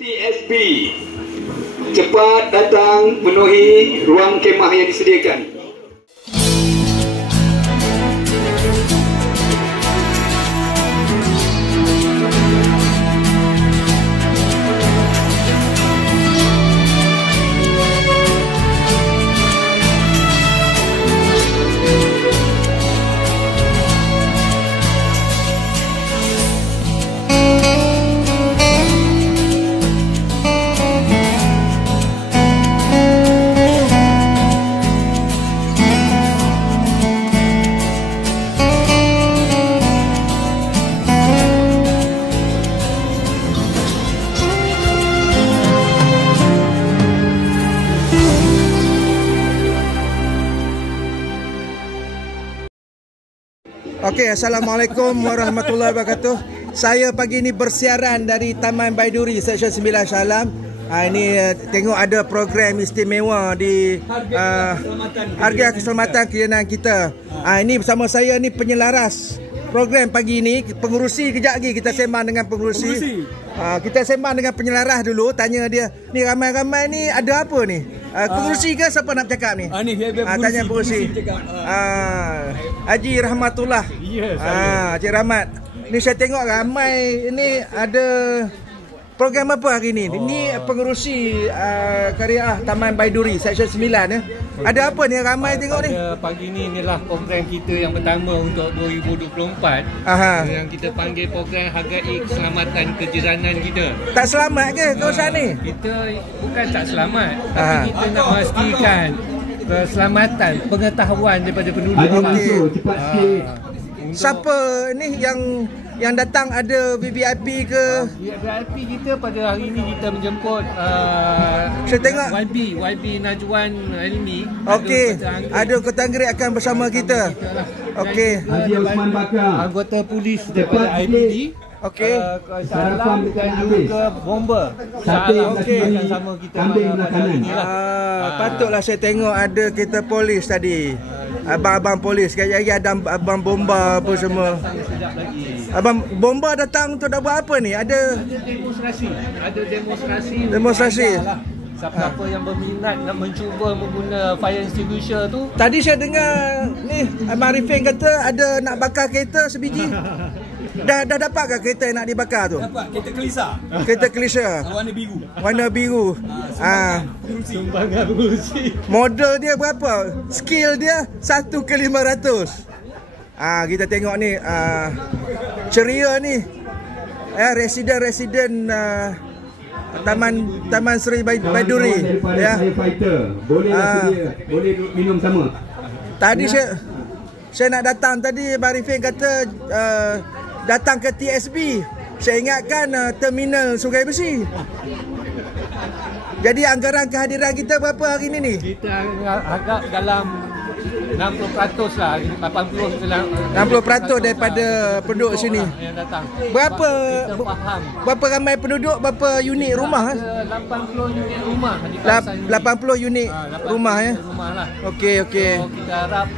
TSB, cepat datang penuhi ruang kemah yang disediakan. Okey, Assalamualaikum warahmatullahi wabarakatuh. Saya pagi ni bersiaran dari Taman Baiduri, Seksyen 9 Shah Alam. Ini tengok ada program istimewa di Harga Keselamatan Kejiranaan kita. Ini bersama saya ni penyelaras program pagi ni. Pengurusi kejap lagi kita sembang dengan pengurusi. Kita sembang dengan penyelaras dulu, tanya dia, ni ramai-ramai ni ada apa ni? Pengurusi ke siapa nak bercakap ni? Tanya pengurusi. Haji Rahmatullah. Haji Rahmat. Ni saya tengok ramai, ini ada program apa hari ni? Ini pengurusi Karya Taman Baiduri Seksyen 9 ya. Ada apa ni ramai tengok ni? Pagi ni inilah program kita yang pertama untuk 2024. Yang kita panggil program Hargai Keselamatan Kejiranaan kita. Tak selamat ke kawasan ni? Kita bukan tak selamat, tapi kita nak memastikan keselamatan, pengetahuan daripada penduduk. Cepat sikit. Siapa ni yang datang, ada VVIP ke? VVIP kita pada hari ini kita menjemput saya tengok YB Najwan Ilmi. Okey, ada Kota Anggerik akan bersama kita. Okey, Haji Osman Bakar, anggota polis daripada IPD. Okey, Salam dan juga bomber. Salam akan sama kita pada hari ini lah. Patutlah saya tengok ada kereta polis tadi. Abang-abang polis, kaya ada abang bomba apa semua. Abang bomba datang untuk nak buat apa ni? Ada demonstrasi. Siapa yang berminat nak mencuba menggunakan fire extinguisher tu. Tadi saya dengar ni Abang Arifin kata ada nak bakar kereta sebiji. Dah dapat ke kereta yang nak dibakar tu? Dapat, kereta Kelisa. Kereta Kelisa. Warna biru. Warna biru. Sumbangan pengurusi. Model dia berapa? Skill dia 1/500. Kita tengok ni ceria ni. Residen Taman Seri Baiduri ya. Boleh minum sama. Tadi saya nak datang tadi, Abang Arifin kata datang ke TSB. Saya ingatkan terminal Sungai Besi. Jadi anggaran kehadiran kita berapa hari ni? Kita agak dalam 60% lah, 60% daripada penduduk sini. Yang datang. Berapa ramai penduduk, berapa unit rumah? 80 unit rumah di 80 unit rumah ya. Rumah lah. Okey. So, kita harap,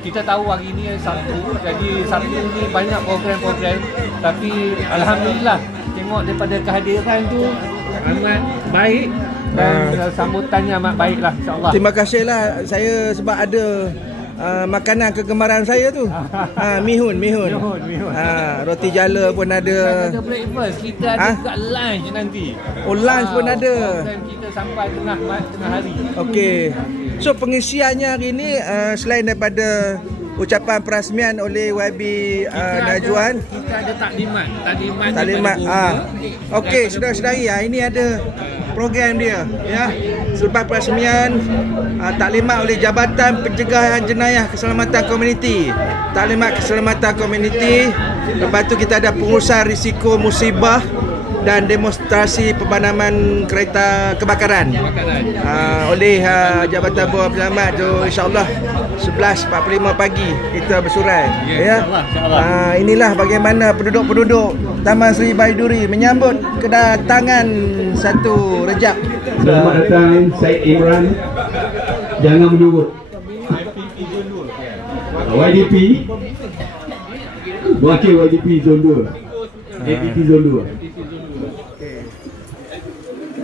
kita tahu hari ini Sabtu, jadi Sabtu ni banyak program-program, tapi alhamdulillah tengok daripada kehadiran tu amat baik dan sambutannya amat baiklah, insya-Allah. Terima kasihlah saya sebab ada makanan kegemaran saya tu. Mihun. Roti jala pun ada. Kita ada breakfast, kita ada juga lunch nanti. Oh, lunch pun ada. Dan kita sampai tengah hari. Okey. So pengisiannya hari ini selain daripada ucapan perasmian oleh YB Najwan, kita ada taklimat. Okey, saudara-saudari, ini ada program dia ya. Selepas perasmian, taklimat oleh Jabatan Pencegahan Jenayah Keselamatan Komuniti. Taklimat keselamatan komuniti. Lepas tu kita ada pengurusan risiko musibah dan demonstrasi pemadaman kereta kebakaran oleh Jabatan Buah Penyelamat tu, insya-Allah 11.45 pagi kita bersurai ya. Inilah bagaimana penduduk-penduduk Taman Seri Baiduri menyambut kedatangan satu Rejab. Selamat datang Syed Imran. Jangan menyurut. YDP Wakil YDP Zon 2. APT Zon 2.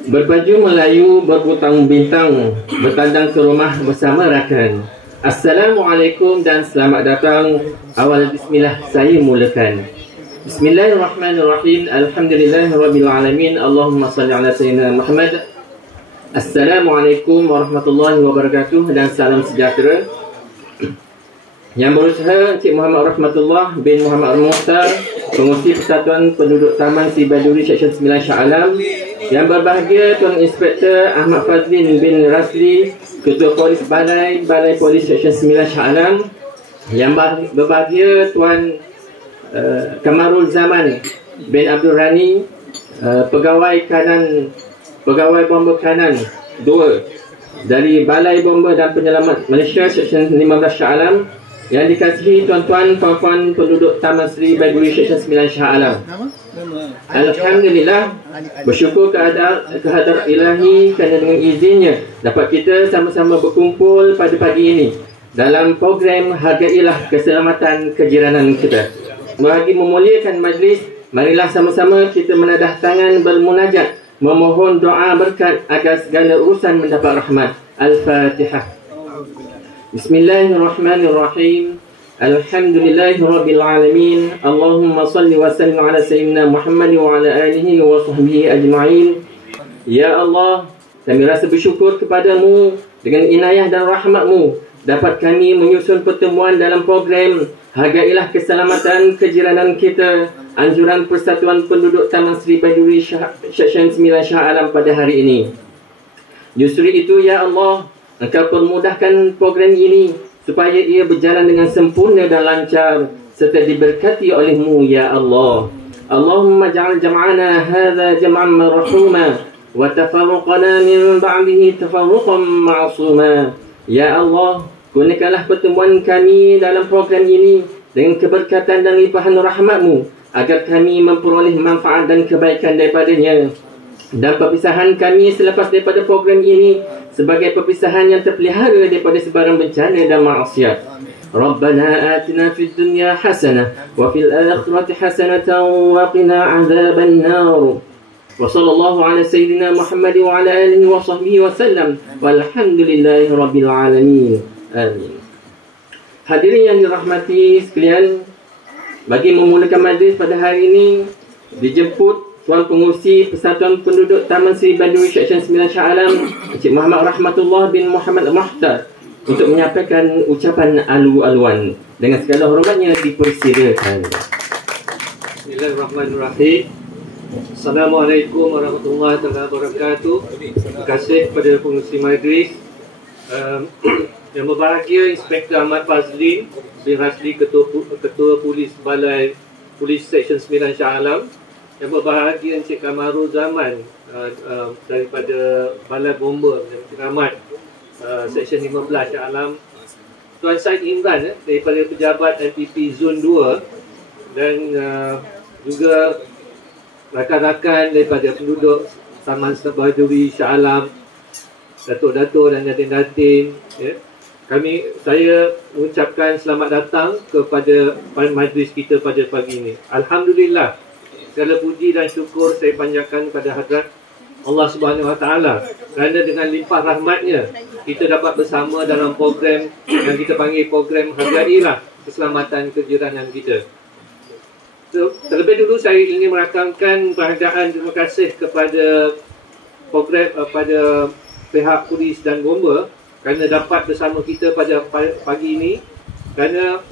Berbaju Melayu berbutang bintang, bertandang ke rumah bersama rakan. Assalamualaikum dan selamat datang. Awal bismillah saya mulakan. Bismillahirrahmanirrahim. Alhamdulillahirrabbilalamin. Allahumma salli ala sayyidina Muhammad. Assalamualaikum warahmatullahi wabarakatuh dan salam sejahtera. Yang berusaha Encik Muhammad Rahmatullah bin Muhammad Al-Muhtar, Pengurusi Persatuan Penduduk Taman Sri Baiduri Seksyen 9 Shah Alam. Yang berbahagia Tuan Inspektor Ahmad Fazlin bin Rasli, Ketua Polis Balai Polis Seksyen 9 Shah Alam. Yang berbahagia Tuan Kamarul Zaman bin Abdul Rani, Pegawai Bomba Kanan 2 dari Balai Bomba dan Penyelamat Malaysia Seksyen 15 Shah Alam. Yang dikasihi tuan-tuan, puan-puan penduduk Taman Sri Baiduri Seksyen 9 Shah Alam. Alhamdulillah, bersyukur kehadrat ilahi kerana dengan izinnya dapat kita sama-sama berkumpul pada pagi ini dalam program Hargailah Keselamatan Kejiranan kita. Bagi memuliakan majlis, marilah sama-sama kita menadah tangan bermunajat, memohon doa berkat agar segala urusan mendapat rahmat. Al-Fatihah. Bismillahirrahmanirrahim. Alhamdulillahirrabbilalamin. Allahumma salli wa sallim ala sayyidina Muhammad wa ala alihi wa sahbihi ajma'in. Ya Allah, kami rasa bersyukur kepadamu dengan inayah dan rahmatmu dapat kami menyusun pertemuan dalam program Hargailah Keselamatan Kejiranan kita, anjuran Persatuan Penduduk Taman Sri Baiduri Seksyen 9 Shah Alam pada hari ini. Justru itu ya Allah, Engkau permudahkan program ini supaya ia berjalan dengan sempurna dan lancar serta diberkati oleh-Mu ya Allah. Allahumma ja'al jam'ana hadha jam'an marhuma wa tafarruqana min ba'dihi tafarruqan ma'suma. Ya Allah, gunakanlah pertemuan kami dalam program ini dengan keberkatan dan limpahan rahmat-Mu agar kami memperoleh manfaat dan kebaikan daripadanya. Dan perpisahan kami selepas daripada program ini sebagai perpisahan yang terpelihara daripada sebarang bencana dan maksiat. Rabbana atina fid dunya hasanah wa fil akhirati hasanatan wa qina adzaban nar. Wa sallallahu ala sayyidina Muhammad wa ala alihi wa sahbihi wa sallam. Walhamdulillahi rabbil alamin. Amin. Hadirin yang dirahmati sekalian, bagi memulakan majlis pada hari ini dijemput Tuan Pengurusi Persatuan Penduduk Taman Sri Baiduri Seksyen 9 Shah Alam, Encik Muhammad Rahmatullah bin Muhammad Al-Muhtar, untuk menyampaikan ucapan alu-aluan. Dengan segala hormatnya dipersilakan. Bismillahirrahmanirrahim. Assalamualaikum warahmatullahi wabarakatuh. Terima kasih kepada pengurusi majlis. Yang berbahagia Inspektor Ahmad Fazlin bin Rasli, Ketua Polis Balai Polis Seksyen 9 Shah Alam. Yang berbahagia Encik Kamarul Zaman daripada Balai Bomba dan Penyelamat Seksyen 15 Shah Alam. Tuan Syed Imran daripada Pejabat NPP Zon 2 dan juga rakan-rakan daripada penduduk Taman Sri Baiduri Shah Alam, datuk-datuk dan datin-datin, ya. Saya mengucapkan selamat datang kepada majlis kita pada pagi ini. Alhamdulillah, segala puji dan syukur saya panjatkan kepada hadrat Allah Subhanahu Wa Taala kerana dengan limpah rahmatnya kita dapat bersama dalam program yang kita panggil program Hargailah Keselamatan Kejiranan kita. Terlebih dulu saya ingin merakamkan penghargaan terima kasih kepada program pada pihak polis dan bomba kerana dapat bersama kita pada pagi ini, kerana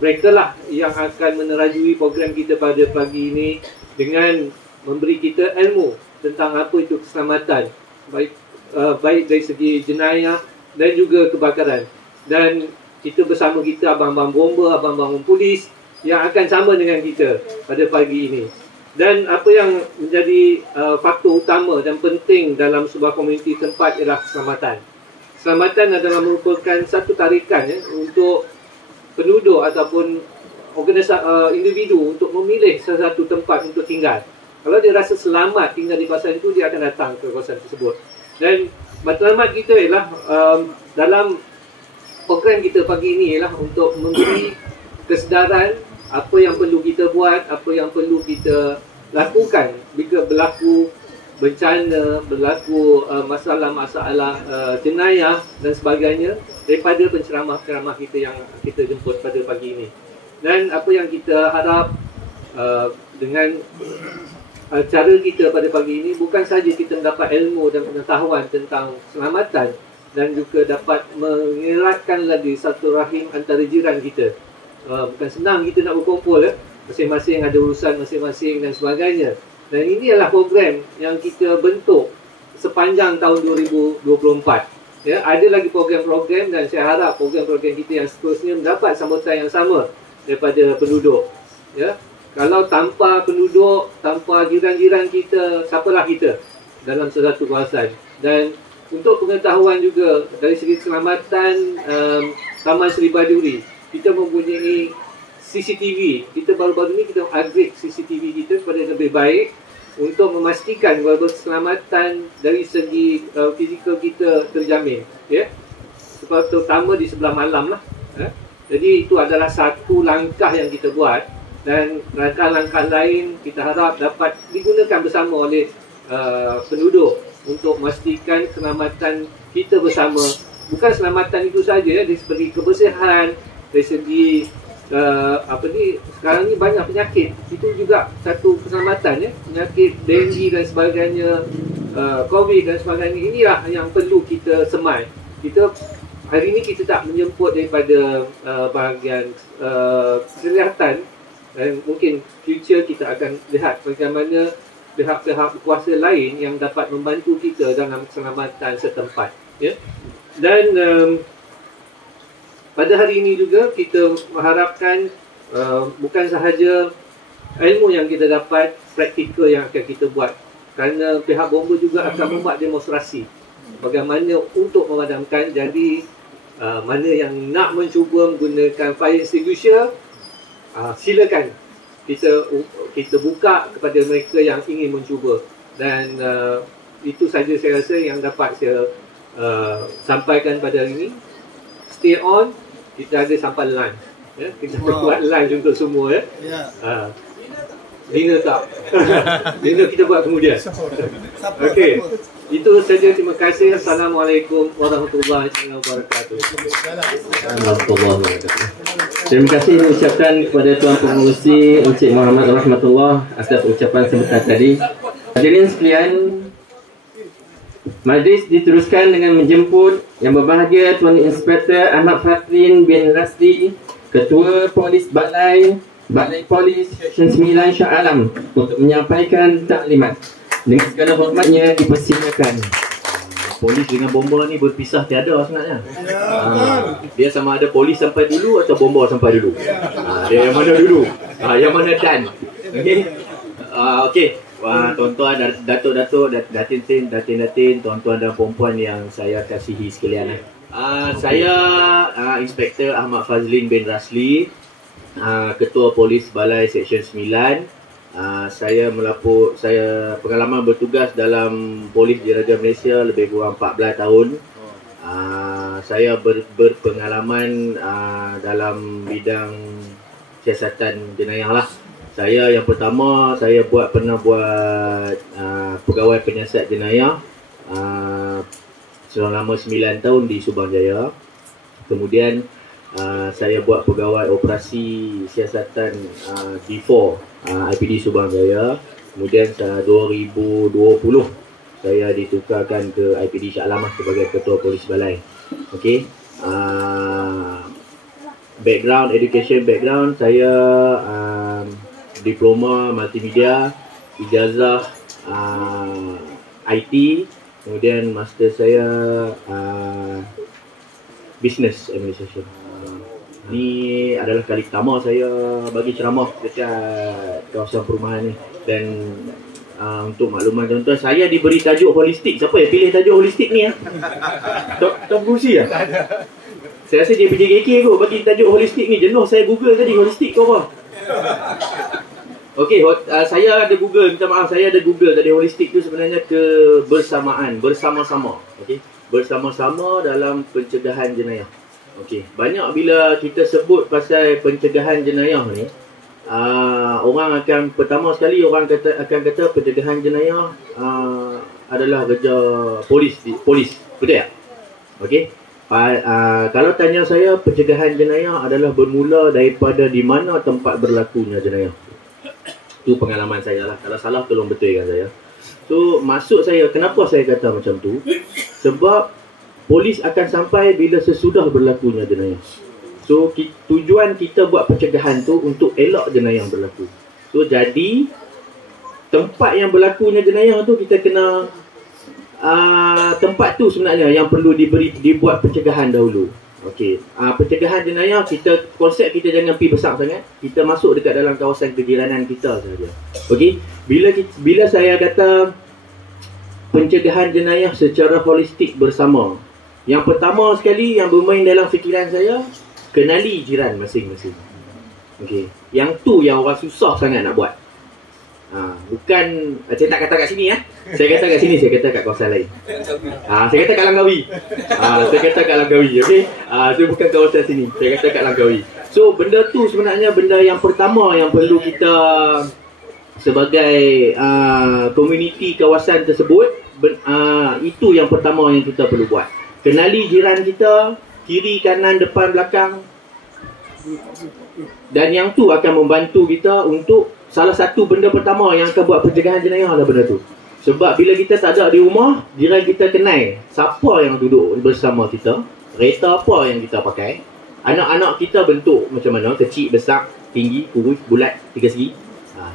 mereka lah yang akan menerajui program kita pada pagi ini dengan memberi kita ilmu tentang apa itu keselamatan, baik dari segi jenayah dan juga kebakaran. Dan kita bersama kita abang-abang bomba, abang-abang polis yang akan sama dengan kita pada pagi ini. Dan apa yang menjadi faktor utama dan penting dalam sebuah komuniti tempat ialah keselamatan. Keselamatan adalah merupakan satu tarikan untuk penduduk ataupun individu untuk memilih sesuatu tempat untuk tinggal. Kalau dia rasa selamat tinggal di kawasan itu, dia akan datang ke kawasan tersebut. Dan matlamat kita ialah dalam program kita pagi ini ialah untuk memberi kesedaran apa yang perlu kita buat, apa yang perlu kita lakukan jika berlaku bencana, berlaku masalah-masalah jenayah dan sebagainya daripada penceramah-penceramah kita yang kita jemput pada pagi ini. Dan apa yang kita harap dengan cara kita pada pagi ini, bukan saja kita mendapat ilmu dan pengetahuan tentang keselamatan, dan juga dapat mengeratkan lagi satu rahim antara jiran kita. Bukan senang kita nak berkumpul, masing-masing ada urusan masing-masing dan sebagainya. Dan ini adalah program yang kita bentuk sepanjang tahun 2024. Ya, ada lagi program-program dan saya harap program-program kita yang seterusnya mendapat sambutan yang sama daripada penduduk. Ya, kalau tanpa penduduk, tanpa jiran-jiran kita, siapalah kita dalam satu kawasan. Dan untuk pengetahuan juga dari segi keselamatan Taman Seri Baduri, kita mempunyai CCTV. Kita baru-baru ni kita upgrade CCTV kita kepada yang lebih baik untuk memastikan bahawa keselamatan dari segi fizikal kita terjamin. Ya, sebab terutama di sebelah malam lah. Jadi itu adalah satu langkah yang kita buat, dan langkah-langkah lain kita harap dapat digunakan bersama oleh penduduk untuk memastikan keselamatan kita bersama. Bukan keselamatan itu saja, dari segi kebersihan, dari segi sekarang ni banyak penyakit, itu juga satu keselamatan, ya. Penyakit dengue dan sebagainya, COVID dan sebagainya, inilah yang perlu kita semai. Kita hari ini kita tak menjemput daripada bahagian kesihatan, dan mungkin future kita akan lihat bagaimana pihak-pihak kuasa lain yang dapat membantu kita dalam keselamatan setempat, ya. Dan pada hari ini juga kita mengharapkan bukan sahaja ilmu yang kita dapat, praktikal yang akan kita buat, kerana pihak bomba juga akan membuat demonstrasi bagaimana untuk memadamkan. Jadi mana yang nak mencuba menggunakan fire extinguisher, silakan kita buka kepada mereka yang ingin mencuba. Dan itu saja saya rasa yang dapat saya sampaikan pada hari ini. Stay on, kita ada sampai lunch, ya. Kita buat lunch untuk semua, ya. Dinner tak? Dinner kita buat kemudian. Okey, itu saja. Terima kasih. Assalamualaikum warahmatullahi wabarakatuh. Terima kasih diucapkan kepada Tuan Pengerusi Encik Muhammad Rahmatullah atas ucapan sambutan tadi. Hadirin sekalian, majlis diteruskan dengan menjemput Yang Berbahagia Tuan Inspektor Ahmad Fazlin bin Rasli, Ketua Polis Balai Polis Seksyen 9 Shah Alam, untuk menyampaikan taklimat. Dengan segala hormatnya dipersilakan. Polis dengan bomba ni berpisah tiada sebenarnya. Dia sama ada polis sampai dulu atau bomba sampai dulu. Dia yang mana dulu? Yang mana dan? Okey. Okey. Tuan-tuan, datuk-datuk, datin-datin, tuan-tuan dan perempuan yang saya kasihi sekalian. Saya Inspektor Ahmad Fazlin bin Rasli, Ketua Polis Balai Seksyen 9. Saya pengalaman bertugas dalam Polis Diraja Malaysia lebih kurang 14 tahun. Saya berpengalaman dalam bidang siasatan jenayah lah. Saya yang pertama, saya pernah buat pegawai penyiasat jenayah selama 9 tahun di Subang Jaya. Kemudian saya buat pegawai operasi siasatan D4 IPD Subang Jaya. Kemudian 2020 saya ditukarkan ke IPD Shah Alam sebagai Ketua Polis Balai. Okey. Education background saya diploma multimedia, ijazah IT, kemudian master saya business administration. Ini adalah kali pertama saya bagi ceramah dekat kawasan perumahan ni. Dan untuk makluman tuan-tuan, saya diberi tajuk holistik. Siapa yang pilih tajuk holistik ni? Tuan Pengerusi ya? Saya rasa JPJKK kot bagi tajuk holistik ni. Jenuh saya Google tadi, holistik ke apa? Okey, saya ada Google, minta maaf, saya ada Google tadi. Holistik tu sebenarnya kebersamaan, bersama-sama. Okey, bersama-sama dalam pencegahan jenayah. Okey, banyak bila kita sebut pasal pencegahan jenayah ni, orang akan, pertama sekali orang akan kata pencegahan jenayah adalah kerja polis, betul tak? Okey. Kalau tanya saya, pencegahan jenayah adalah bermula daripada di mana tempat berlakunya jenayah. Itu pengalaman saya lah. Kalau salah tolong betulkan saya. So maksud saya, kenapa saya kata macam tu? Sebab polis akan sampai bila sesudah berlakunya jenayah. So tujuan kita buat pencegahan tu untuk elak jenayah berlaku. So jadi tempat yang berlakunya jenayah tu kita kena tempat tu sebenarnya yang perlu dibuat pencegahan dahulu. Okey. Pencegahan jenayah, konsep kita jangan pergi besar sangat. Kita masuk dekat dalam kawasan kejiranan kita saja. Okey. Bila saya kata pencegahan jenayah secara holistik bersama, yang pertama sekali yang bermain dalam fikiran saya, kenali jiran masing-masing. Okey. Yang tu yang orang susah sangat nak buat. Bukan, saya tak kata kat sini Saya kata kat sini, saya kata kat kawasan lain. Saya kata kat Langkawi. Saya kata kat Langkawi, okey. Saya bukan kawasan sini, saya kata kat Langkawi. So benda tu sebenarnya benda yang pertama yang perlu kita sebagai komuniti kawasan tersebut, itu yang pertama yang kita perlu buat. Kenali jiran kita, kiri, kanan, depan, belakang. Dan yang tu akan membantu kita untuk, salah satu benda pertama yang akan buat pencegahan jenayah adalah benda tu. Sebab bila kita tak ada di rumah, jiran kita kenal siapa yang duduk bersama kita, kereta apa yang kita pakai, anak-anak kita bentuk macam mana, kecil, besar, tinggi, kurus, bulat, tiga segi.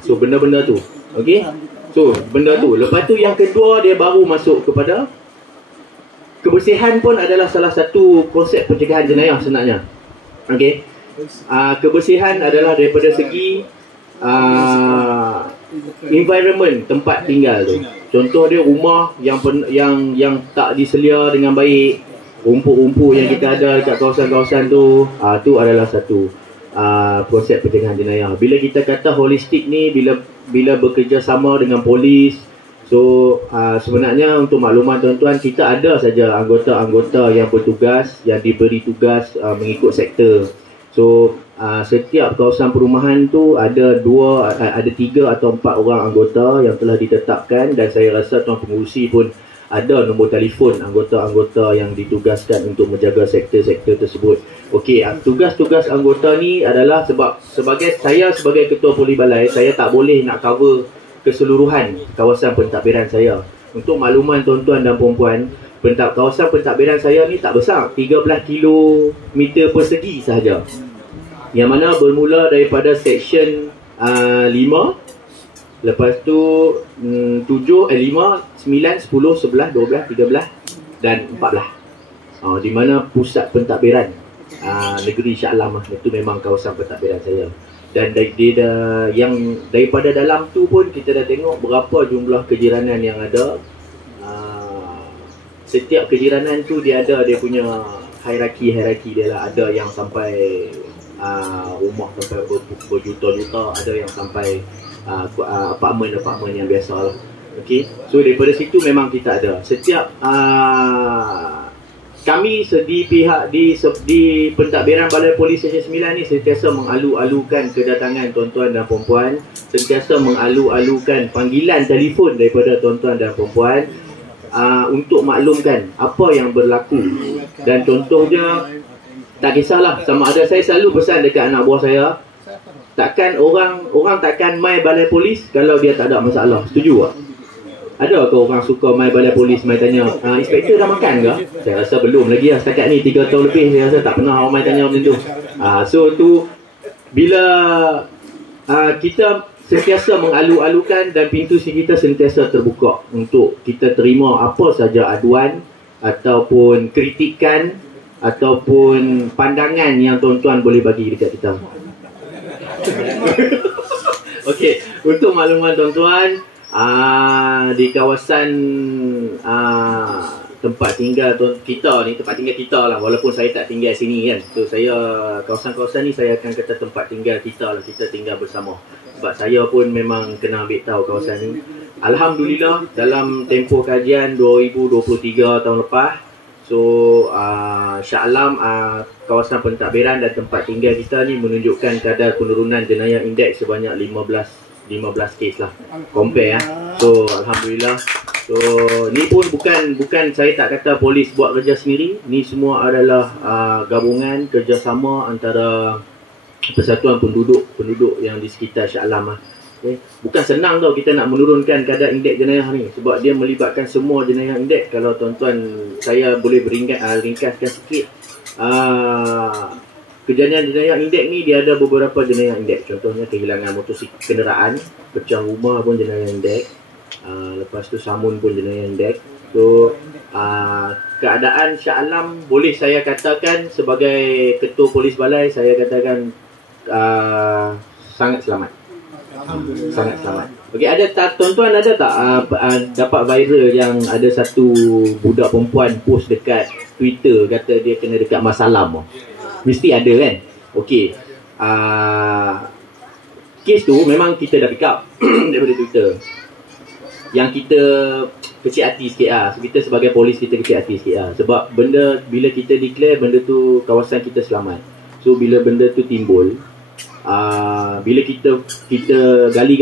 So benda-benda tu. Okey. So benda tu. Lepas tu yang kedua, dia baru masuk kepada kebersihan pun adalah salah satu konsep pencegahan jenayah sebenarnya. Okey. Kebersihan adalah daripada segi environment, tempat tinggal tu. Contoh dia rumah yang tak diselia dengan baik, rumput-rumput yang kita ada dekat kawasan-kawasan tu, tu adalah satu konsep pencegahan jenayah. Bila kita kata holistik ni, bila bekerjasama dengan polis, so sebenarnya untuk makluman tuan-tuan, kita ada saja anggota-anggota yang bertugas, yang diberi tugas mengikut sektor. So setiap kawasan perumahan tu ada 3 atau 4 orang anggota yang telah ditetapkan, dan saya rasa tuan pengurusi pun ada nombor telefon anggota-anggota yang ditugaskan untuk menjaga sektor-sektor tersebut. Okey, tugas-tugas anggota ni adalah sebab sebagai ketua polis balai, saya tak boleh nak cover keseluruhan kawasan pentadbiran saya. Untuk makluman tuan-tuan dan puan-puan, kawasan pentadbiran saya ni tak besar, 13 km persegi sahaja. Yang mana bermula daripada seksyen 5, lepas tu 7, 5, 9, 10, 11, 12, 13 dan 14. Di mana pusat pentadbiran negeri Shah Alam itu memang kawasan pentadbiran saya. Dan yang daripada dalam tu pun kita dah tengok berapa jumlah kejiranan yang ada. Setiap kejiranan tu dia ada dia punya hierarki dia lah. Ada yang sampai rumah sampai berjuta-juta, ada yang sampai apartmen yang biasa lah. Okay. So daripada situ memang kita ada. Setiap kami di pihak di pentadbiran Balai Polis Seksyen 9 ni sentiasa mengalu-alukan kedatangan tuan-tuan dan puan-puan, sentiasa mengalu-alukan panggilan telefon daripada tuan-tuan dan puan-puan untuk maklumkan apa yang berlaku. Dan contohnya, tak kisahlah sama ada, saya selalu pesan dekat anak buah saya, takkan orang takkan mai balai polis kalau dia tak ada masalah. Setuju tak? Ada ke orang suka mai balai polis, mai tanya, inspektor dah makan ke? Saya rasa belum lagi lah. Setakat ni 3 tahun lebih saya rasa tak pernah orang mai tanya macam tu. So tu, bila kita sentiasa mengalu-alukan dan pintu kita sentiasa terbuka untuk kita terima apa saja aduan ataupun kritikan ataupun pandangan yang tuan-tuan boleh bagi dekat kita. Okey, untuk makluman tuan-tuan, di kawasan tempat tinggal kita ni, tempat tinggal kita lah, walaupun saya tak tinggal sini kan. So saya, kawasan-kawasan ni saya akan kata tempat tinggal kita lah, kita tinggal bersama. Sebab saya pun memang kena ambil tahu kawasan ni. Alhamdulillah, dalam tempoh kajian 2023 tahun lepas, So Shah Alam, kawasan pentadbiran dan tempat tinggal kita ni menunjukkan kadar penurunan jenayah indeks sebanyak 15 kes lah compare So alhamdulillah. So ni pun bukan saya tak kata polis buat kerja sendiri. Ni semua adalah gabungan kerjasama antara persatuan penduduk yang di sekitar Shah Alam Okay. Bukan senang tau kita nak menurunkan kadar indeks jenayah ni, sebab dia melibatkan semua jenayah indeks. Kalau tuan-tuan saya boleh ringkaskan sikit, kejadian jenayah indeks ni dia ada beberapa jenayah indeks. Contohnya kehilangan motosikal kenderaan, pecah rumah pun jenayah indeks, lepas tu samun pun jenayah indeks. So keadaan Shah Alam boleh saya katakan sebagai ketua polis balai, saya katakan sangat selamat. Sangat selamat. Okey, ada tuan-tuan ada tak dapat viral yang ada satu budak perempuan post dekat Twitter kata dia kena dekat Masalam? Mesti ada kan? Okey. Kes tu memang kita dah pick up daripada Twitter. Yang kita kecil hati sikit So, kita sebagai polis kita kecil hati sikit sebab benda bila kita declare benda tu kawasan kita selamat. So bila benda tu timbul, bila kita gali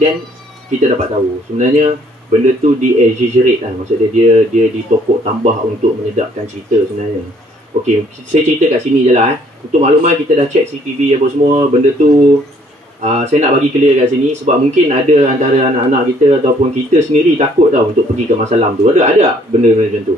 then kita dapat tahu sebenarnya benda tu di-exaggerate maksudnya dia ditokok tambah untuk menyedapkan cerita sebenarnya. Okey, saya cerita kat sini je lah Untuk makluman kita dah check CCTV apa semua. Benda tu saya nak bagi clear kat sini sebab mungkin ada antara anak-anak kita ataupun kita sendiri takut tau untuk pergi ke Masalam tu. Ada benda-benda macam tu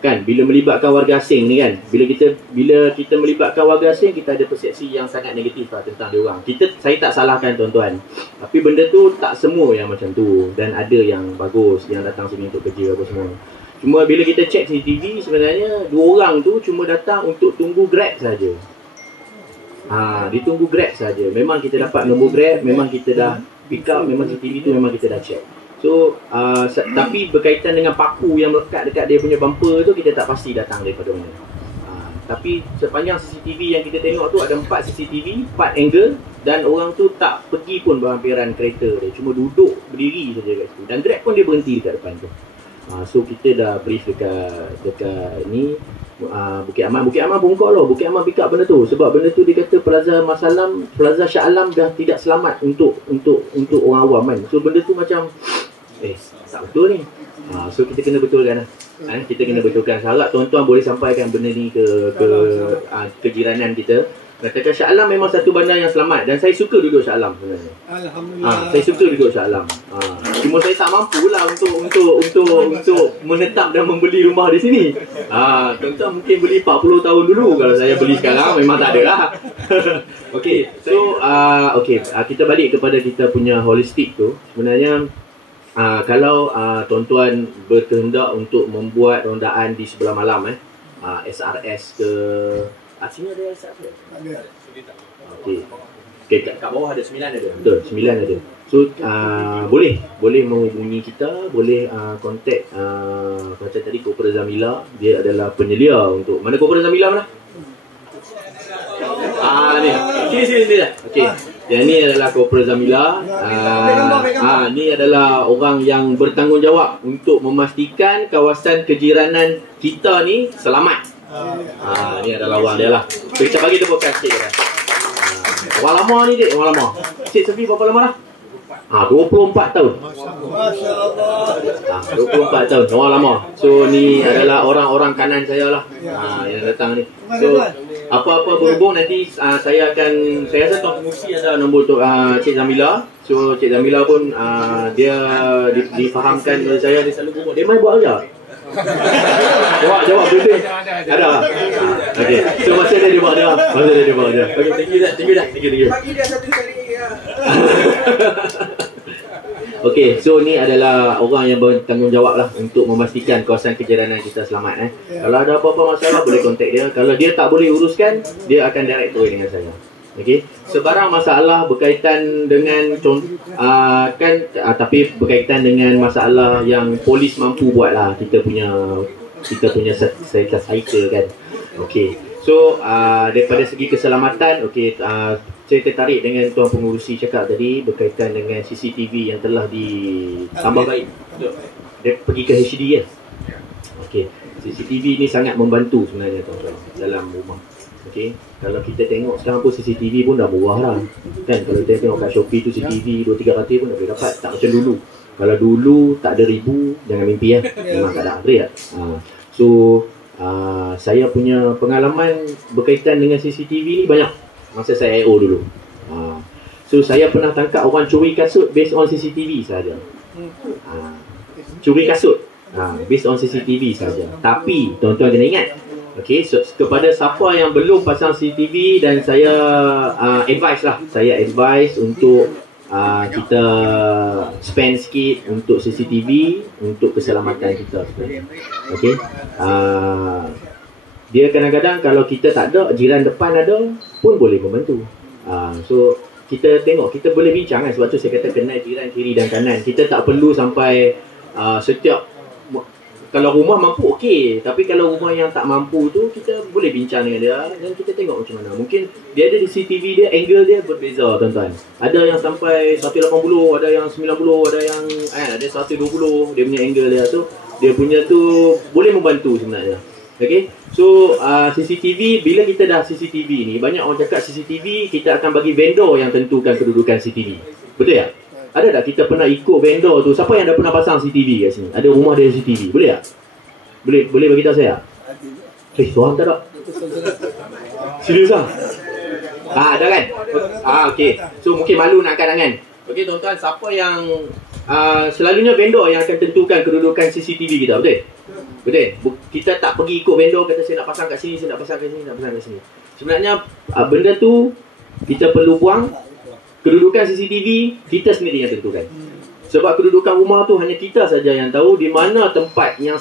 kan, bila melibatkan warga asing ni kan, bila kita melibatkan warga asing, kita ada persepsi yang sangat negatif tentang dia orang. Saya tak salahkan tuan-tuan, tapi benda tu tak semua yang macam tu, dan ada yang bagus yang datang sini untuk kerja apa semua. Cuma bila kita check CCTV, sebenarnya 2 orang tu cuma datang untuk tunggu Grab saja. Ditunggu Grab saja. Memang kita dapat nombor Grab, memang kita dah pick up, memang CCTV tu memang kita dah check. So, tapi berkaitan dengan paku yang melekat dekat dia punya bumper tu, kita tak pasti datang daripada mana. Tapi sepanjang CCTV yang kita tengok tu, ada 4 CCTV, 4 angle, dan orang tu tak pergi pun berhampiran kereta dia. Cuma duduk, berdiri saja kat situ. Dan Grab pun dia berhenti dekat depan tu. So, kita dah brief dekat ni, Bukit Aman bongkar lah. Bukit Aman pick up benda tu. Sebab benda tu dia kata Plaza Shah Alam dah tidak selamat untuk orang awam kan. So, benda tu macam tak betul ni. So kita kena betulkan kita kena betulkan. Harap tuan-tuan boleh sampaikan benda ni ke kejiranan kita. Katakan Shah Alam memang satu bandar yang selamat, dan saya suka duduk Shah Alam sebenarnya. Alhamdulillah. Saya suka duduk Shah Alam. Cuma saya tak mampulah untuk menetap dan membeli rumah di sini. Tuan-tuan mungkin beli 40 tahun dulu. Kalau saya beli sekarang memang tak ada lah. Okey. So kita balik kepada kita punya holistik tu. Sebenarnya kalau tuan-tuan berkehendak untuk membuat rondaan di sebelah malam SRS ke sini ada SRS? Ada. Okey. Kat bawah ada 9 ada. Betul, 9 ada. So boleh menghubungi kita, boleh kontak macam tadi Kopra Zamila, dia adalah penyelia untuk mana Kopra Zamila mana? Ni. Sini dah. Okey. Yang ni adalah Kopra Zamila. Ni adalah orang yang bertanggungjawab untuk memastikan kawasan kejiranan kita ni selamat. Ni adalah orang dia lah. So, kita bagi tepukan sikit kan. Orang lama ni dek, orang lama. Cik Sofi berapa lama dah? 24 tahun. Masya-Allah. 24 tahun, orang lama. So ni adalah orang-orang kanan saya lah. Yang datang ni. So apa-apa berhubung nanti saya rasa Tuan Pengurusi ada nombor untuk Cik Zamila. So Cik Zamila pun dia difahamkan oleh saya, dia selalu berhubung. Dia main buat kerja. Jawab betul. Ada. Okey. So masa dia buat dia. Okey, thank you dah. Bagi dia satu kali ya. Okey, so ni adalah orang yang bertanggungjawab lah untuk memastikan kawasan kejiranan kita selamat. Kalau ada apa-apa masalah boleh kontak dia. Kalau dia tak boleh uruskan, dia akan direct dengan saya. Okey, sebarang masalah berkaitan dengan tapi berkaitan dengan masalah yang polis mampu buat lah, kita punya cycle kan. Okey, so daripada segi keselamatan, okey, saya tertarik dengan Tuan Pengurusi cakap tadi berkaitan dengan CCTV yang telah ditambah baik. Dia pergi ke HD kan. Okey, CCTV ni sangat membantu sebenarnya tuan-tuan dalam rumah. Okey, kalau kita tengok sekarang pun CCTV pun dah murah lah. Kan kalau kita tengok kat Shopee tu CCTV 2-3 pun dah boleh dapat. Tak macam dulu. Kalau dulu tak ada ribu, jangan mimpi lah. Memang tak ada upgrade lah. So saya punya pengalaman berkaitan dengan CCTV ni banyak masa saya IO dulu. So saya pernah tangkap orang curi kasut based on CCTV saja. Curi kasut based on CCTV saja. Tapi tuan-tuan kena ingat, okey, so, kepada siapa yang belum pasang CCTV, dan saya advise lah, saya advise untuk kita spend sikit untuk CCTV untuk keselamatan kita. Okey, dia kadang-kadang kalau kita tak ada, jiran depan ada pun boleh membantu. So kita tengok, kita boleh bincang kan, sebab tu saya kata kenal jiran kiri dan kanan. Kita tak perlu sampai setiap, kalau rumah mampu okey, tapi kalau rumah yang tak mampu tu kita boleh bincang dengan dia dan kita tengok macam mana. Mungkin dia ada di CCTV dia, angle dia berbeza tuan-tuan. Ada yang sampai 180, ada yang 90, ada yang ada 120 dia punya angle dia tu. Dia punya tu boleh membantu sebenarnya. Okey. So CCTV, bila kita dah CCTV ni, banyak orang cakap CCTV kita akan bagi vendor yang tentukan kedudukan CCTV. Betul tak? Ada tak kita pernah ikut vendor tu? Siapa yang dah pernah pasang CCTV kat sini? Ada rumah dia CCTV. Boleh tak? Boleh bagi tahu saya? Seorang tak ada? Serius lah? Ada kan? Okey. So mungkin malu nak angkat tangan. Okey tuan-tuan, siapa yang selalunya vendor yang akan tentukan kedudukan CCTV kita, betul? Betul? Kita tak pergi ikut vendor, kata saya nak pasang kat sini, saya nak pasang kat sini, nak pasang kat sini. Sebenarnya benda tu kita perlu buang. Kedudukan CCTV kita sendiri yang tentukan. Sebab kedudukan rumah tu hanya kita saja yang tahu di mana tempat yang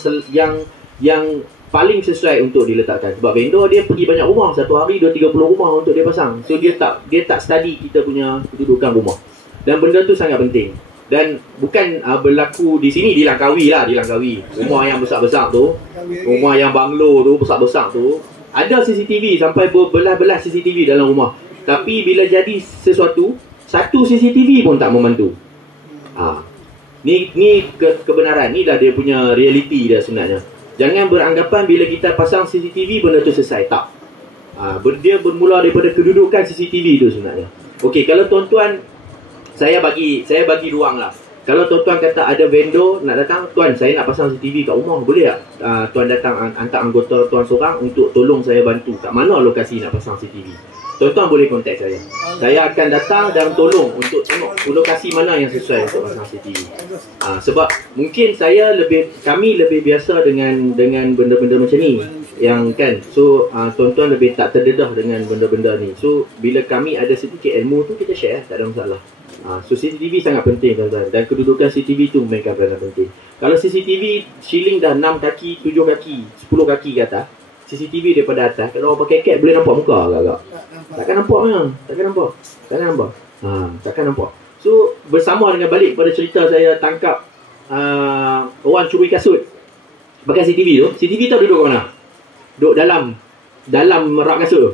paling sesuai untuk diletakkan. Sebab vendor dia pergi banyak rumah, satu hari 2-30 rumah untuk dia pasang. So dia tak study kita punya kedudukan rumah. Dan benda tu sangat penting. Dan bukan berlaku di sini, di Langkawi. Rumah yang besar-besar tu, rumah yang banglo tu, besar-besar tu, ada CCTV sampai berbelas-belas CCTV dalam rumah. Tapi bila jadi sesuatu, satu CCTV pun tak membantu. Ni kebenaran. Ni dah dia punya realiti dia sebenarnya. Jangan beranggapan bila kita pasang CCTV benda tu selesai. Tak. Dia bermula daripada kedudukan CCTV tu sebenarnya. Okey, kalau tuan-tuan, saya bagi ruang lah. Kalau tuan-tuan kata ada vendor nak datang, tuan saya nak pasang CCTV kat rumah, boleh tak? Tuan datang hantar anggota tuan seorang untuk tolong saya bantu. Kat mana lokasi nak pasang CCTV? Tuan-tuan boleh kontak saya. Saya akan datang dan tolong untuk tengok lokasi mana yang sesuai untuk pasang CCTV. Sebab mungkin kami lebih biasa dengan benda-benda macam ni. Yang kan, so tuan-tuan lebih tak terdedah dengan benda-benda ni. So bila kami ada sedikit ilmu tu, kita share, tak ada masalah. So CCTV sangat penting tuan-tuan. Dan kedudukan CCTV tu mainkan peranan penting. Kalau CCTV ceiling dah 6 kaki, 7 kaki, 10 kaki ke atas, CCTV daripada atas, kalau orang pakai cat boleh nampak muka agak-agak. Takkan nampak. So bersama dengan balik pada cerita saya tangkap orang curi kasut pakai CCTV tu. CCTV tahu duduk kat mana? Duduk dalam rak kasut tu.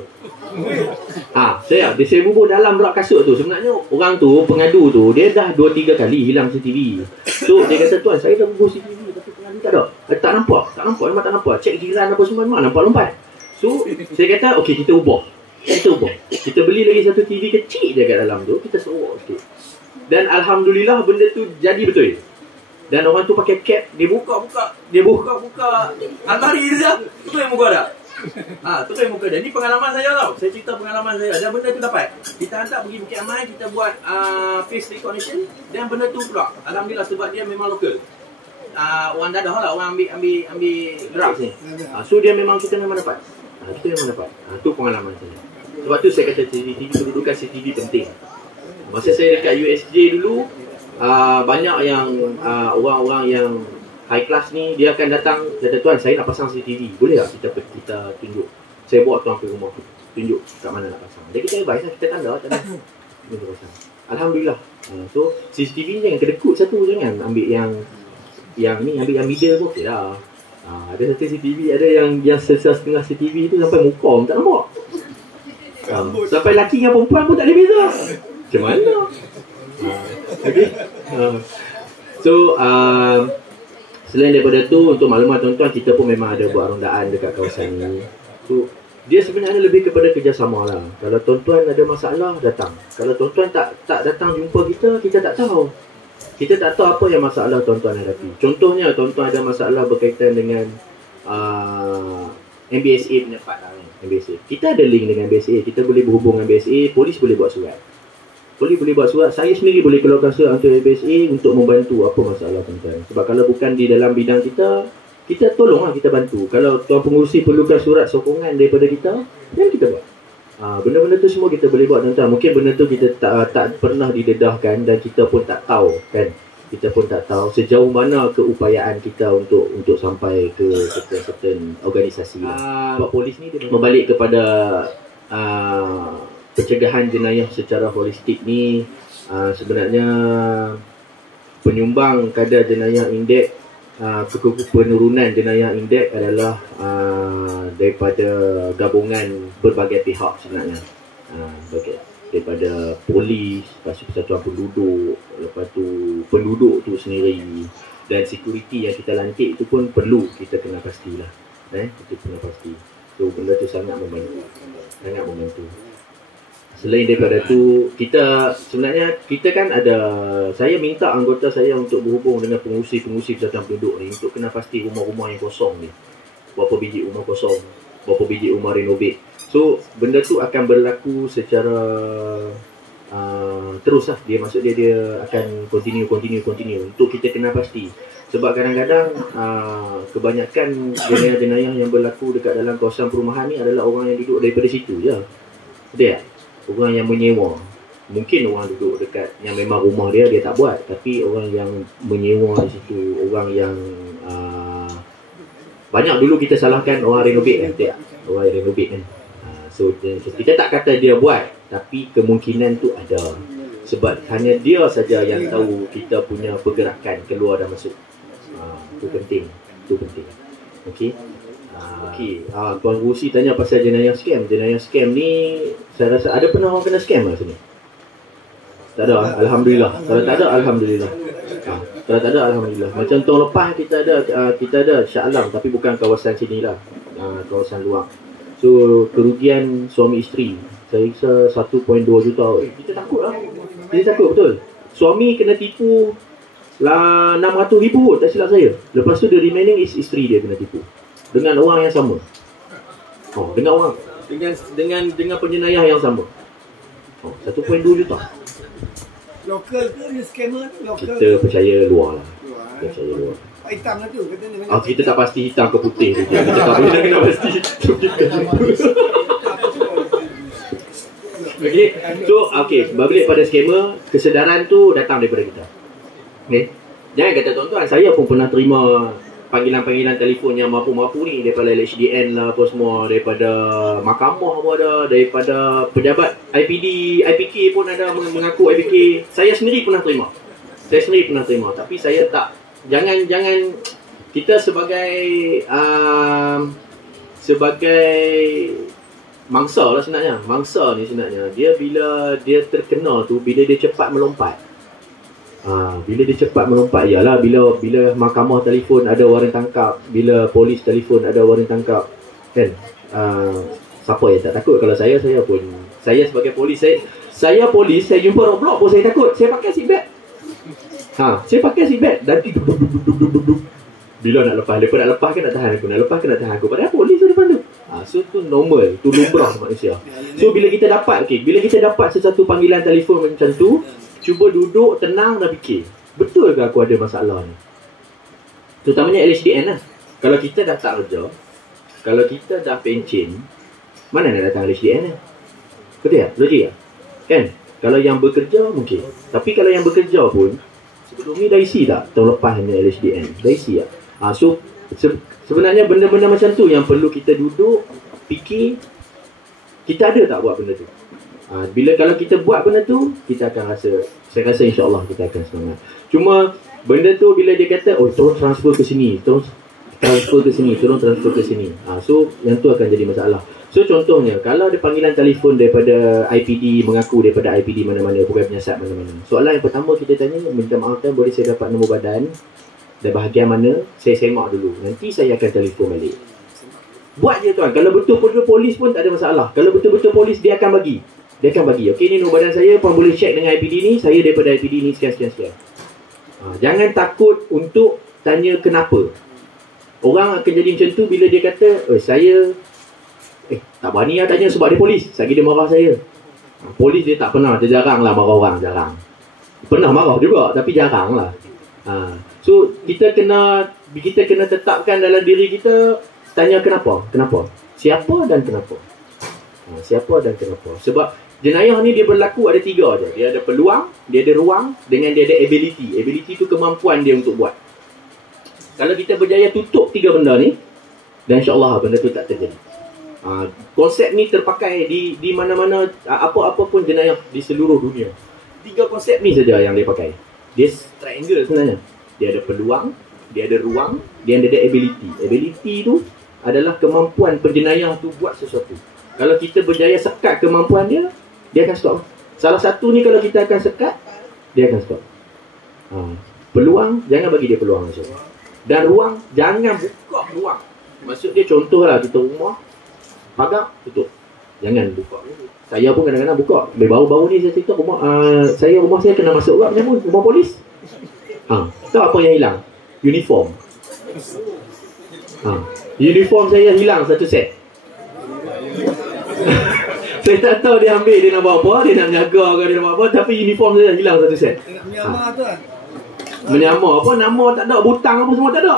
Saya bubur dalam rak kasut tu. Sebenarnya orang tu, pengadu tu, dia dah 2-3 kali hilang CCTV. So dia kata, tuan saya dah bubur CCTV tapi pengadu tak ada. Tak nampak, memang tak nampak. Cek jiran apa semua, memang nampak lompat. So saya kata, okey, kita ubah. Kita beli lagi satu TV kecil je kat dalam tu, kita sorok sikit. Dan alhamdulillah benda tu jadi betul. Dan orang tu pakai cap, dia buka almari dia. Betul yang muka dah. Betul yang muka dia. Ni pengalaman saya tau. Saya cerita pengalaman saya. Dan benda tu dapat. Kita hantar pergi Bukit Amai, kita buat face recognition dan benda tu pula. Alhamdulillah sebab dia memang lokal. Orang dadah lah, orang ambil drugs ni. So dia memang, kita memang dapat. Tu pengalaman saya. Sebab tu saya kata kedudukan CCTV penting. Masa saya dekat USJ dulu, banyak yang orang-orang yang high class ni, dia akan datang, kata, tuan saya nak pasang CCTV, boleh tak kita tunjuk? Saya bawa tuan ke rumah, tunjuk kat mana nak pasang. Jadi kita advice lah, kita tanda pasang. Alhamdulillah. So CCTV jangan kedekut satu, jangan ambil yang ambil yang middle pun okey lah. Ada satu CCTV, ada yang setengah CCTV tu sampai muka pun tak nampak. Sampai lelaki dengan perempuan pun tak ada beza. Macam mana? Okay. So Selain daripada tu, untuk maklumat tuan-tuan, kita pun memang ada buat rondaan dekat kawasan ni. So, dia sebenarnya lebih kepada kerjasama lah. Kalau tuan-tuan ada masalah, datang. Kalau tuan-tuan tak datang jumpa kita, kita tak tahu. Kita tak tahu apa yang masalah tuan-tuan hadapi. Contohnya, tuan-tuan ada masalah berkaitan dengan MBSA punya part lah. MBSA. Kita ada link dengan MBSA. Kita boleh berhubung dengan MBSA. Polis boleh buat surat. Polis boleh buat surat. Saya sendiri boleh keluarkan surat untuk MBSA untuk membantu apa masalah tuan-tuan. Sebab kalau bukan di dalam bidang kita, kita tolonglah, kita bantu. Kalau tuan pengurusi perlukan surat sokongan daripada kita, dan kita buat. Benda-benda tu semua kita boleh buat tuan-tuan. Mungkin benda tu kita tak pernah didedahkan dan kita pun tak tahu kan. Kita pun tak tahu sejauh mana keupayaan kita untuk sampai ke certain organisasi lah. Sebab polis ni dia membalik kepada pencegahan jenayah secara holistik ni. Sebenarnya penyumbang kadar jenayah indeks, penurunan jenayah indeks adalah daripada gabungan berbagai pihak sebenarnya. Daripada polis, lepas tu persatuan penduduk, lepas tu penduduk tu sendiri, dan security yang kita lantik tu pun perlu kita kena pastilah. Kita kena pasti. So benda tu sangat membantu. Sangat membantu. Selain daripada tu, kita kan ada, saya minta anggota saya untuk berhubung dengan pengurusi persatuan penduduk ni untuk kena pasti rumah-rumah yang kosong ni. Berapa biji rumah kosong, berapa biji rumah renovate. So benda tu akan berlaku secara terus lah. Dia akan continue untuk kita kena pasti. Sebab kadang-kadang kebanyakan jenayah-jenayah yang berlaku dekat dalam kawasan perumahan ni adalah orang yang duduk daripada situ je. Betul tak? Orang yang menyewa. Mungkin orang duduk dekat yang memang rumah dia tak buat, tapi orang yang menyewa di situ, orang yang banyak dulu kita salahkan orang renovate kan, betul tak? Orang yang renovate kan. So kita tak kata dia buat, tapi kemungkinan tu ada. Sebab hanya dia saja yang tahu kita punya pergerakan keluar dan masuk. Itu penting. Okey. Tuan Rusi tanya pasal jenayah scam. Jenayah scam ni, saya rasa ada pernah orang kena scam lah sini? Tak ada, Alhamdulillah. Kalau tak ada, Alhamdulillah. Kalau tak ada, Alhamdulillah. Macam tahun lepas kita ada Shah Alam, tapi bukan kawasan sini lah, kawasan luar. So kerugian suami isteri, saya rasa 1.2 juta. Kita takut lah. Kita takut betul. Suami kena tipu lah 600,000 tak silap saya. Lepas tu the remaining is isteri dia kena tipu dengan orang yang sama. Dengan orang dengan penjenayah yang sama. 1.2 juta. Lokal ke ni scammer tu lokal? Kita percaya luar lah. Kita percaya luar. Hitam lah tu katanya. Kita tak pasti hitam ke putih. Kita tak boleh kena pasti. Okay. Balik pada skema, kesedaran tu datang daripada kita. Okay. Jangan kata tuan-tuan, saya pun pernah terima panggilan-panggilan telefon yang mampu-mampu ni daripada LHDN lah, apa semua, daripada mahkamah pun ada, daripada pejabat IPD, IPK pun ada mengaku IPK. Saya sendiri pernah terima. Tapi saya tak, jangan kita sebagai mangsa lah sebenarnya. Mangsa ni sebenarnya dia bila dia terkena tu, bila dia cepat melompat. Ialah bila mahkamah telefon ada waran tangkap, bila polis telefon ada waran tangkap, kan? Siapa yang tak takut? Kalau saya sebagai polis, saya jumpa roadblock pun saya takut. Saya pakai seatbelt. Saya pakai seatbelt dan bila nak lepas, lepas nak lepas kan nak tahan aku. Padahal polis tu depan tu. So tu normal, tu lumrah manusia. So bila kita dapat sesuatu panggilan telefon macam tu, cuba duduk tenang dan fikir, betul ke aku ada masalah ni? Terutamanya LHDN lah. Kalau kita dah tak kerja, kalau kita dah pencen, mana nak datang LHDN lah? Betul tak? Logik tak? Kan? Kalau yang bekerja mungkin. Tapi kalau yang bekerja pun, sebelum ni dah isi tak? Tahun lepas ni LHDN dah isi tak? So sebenarnya benda-benda macam tu yang perlu kita duduk fikir, kita ada tak buat benda tu? Kalau kita buat benda tu, kita akan rasa, saya rasa insya-Allah kita akan semangat. Cuma benda tu bila dia kata, tolong transfer ke sini, tolong transfer ke sini. So yang tu akan jadi masalah. So contohnya, kalau ada panggilan telefon daripada IPD, mengaku daripada IPD mana-mana, pegawai penyiasat mana-mana. Soalan yang pertama kita tanya, minta maaf kan, boleh saya dapat nombor badan dan bahagian mana, saya semak dulu. Nanti saya akan telefon balik. Buat je tuan. Kalau betul-betul polis pun tak ada masalah. Kalau betul-betul polis, dia akan bagi. Dia akan bagi. Okey, ni nombor badan saya, puan boleh check dengan IPD ni. Saya daripada IPD ni sekian. Jangan takut untuk tanya kenapa. Orang akan jadi macam tu bila dia kata, saya tak berani lah tanya sebab dia polis. Lagi dia marah saya. Polis dia tak pernah, dia jarang lah marah orang, jarang. Pernah marah juga, tapi jarang lah. So, kita kena tetapkan dalam diri kita, tanya kenapa. Siapa dan kenapa. Siapa dan kenapa. Sebab jenayah ni dia berlaku ada 3 je. Dia ada peluang, dia ada ruang, dengan dia ada ability. Ability tu kemampuan dia untuk buat. Kalau kita berjaya tutup 3 benda ni, dan insyaAllah benda tu tak terjadi. Konsep ni terpakai di mana-mana, apa-apa pun jenayah di seluruh dunia. 3 konsep ni saja yang dia pakai. Dia triangle sebenarnya. Dia ada peluang, dia ada ruang, dia ada ability. Ability tu adalah kemampuan penjenayah tu buat sesuatu. Kalau kita berjaya sekat kemampuan dia, dia akan stop. Salah satu ni kalau kita akan sekat, dia akan stop. Peluang, jangan bagi dia peluang macam tu. Dan ruang, jangan buka ruang. Maksud dia contohlah kita rumah, pagar, tutup. Jangan buka. Saya pun kadang-kadang buka. Baru-baru ni saya cerita rumah saya kena masuk juga macam rumah polis. Tahu apa yang hilang? Uniform. Uniform saya hilang satu set. Saya tak tahu dia ambil, dia nak buat apa, dia nak menjaga ke dia nak buat apa, tapi uniform saya hilang satu set. Menyamar tu kan? Menyamar apa, nama tak ada, butang apa semua tak ada.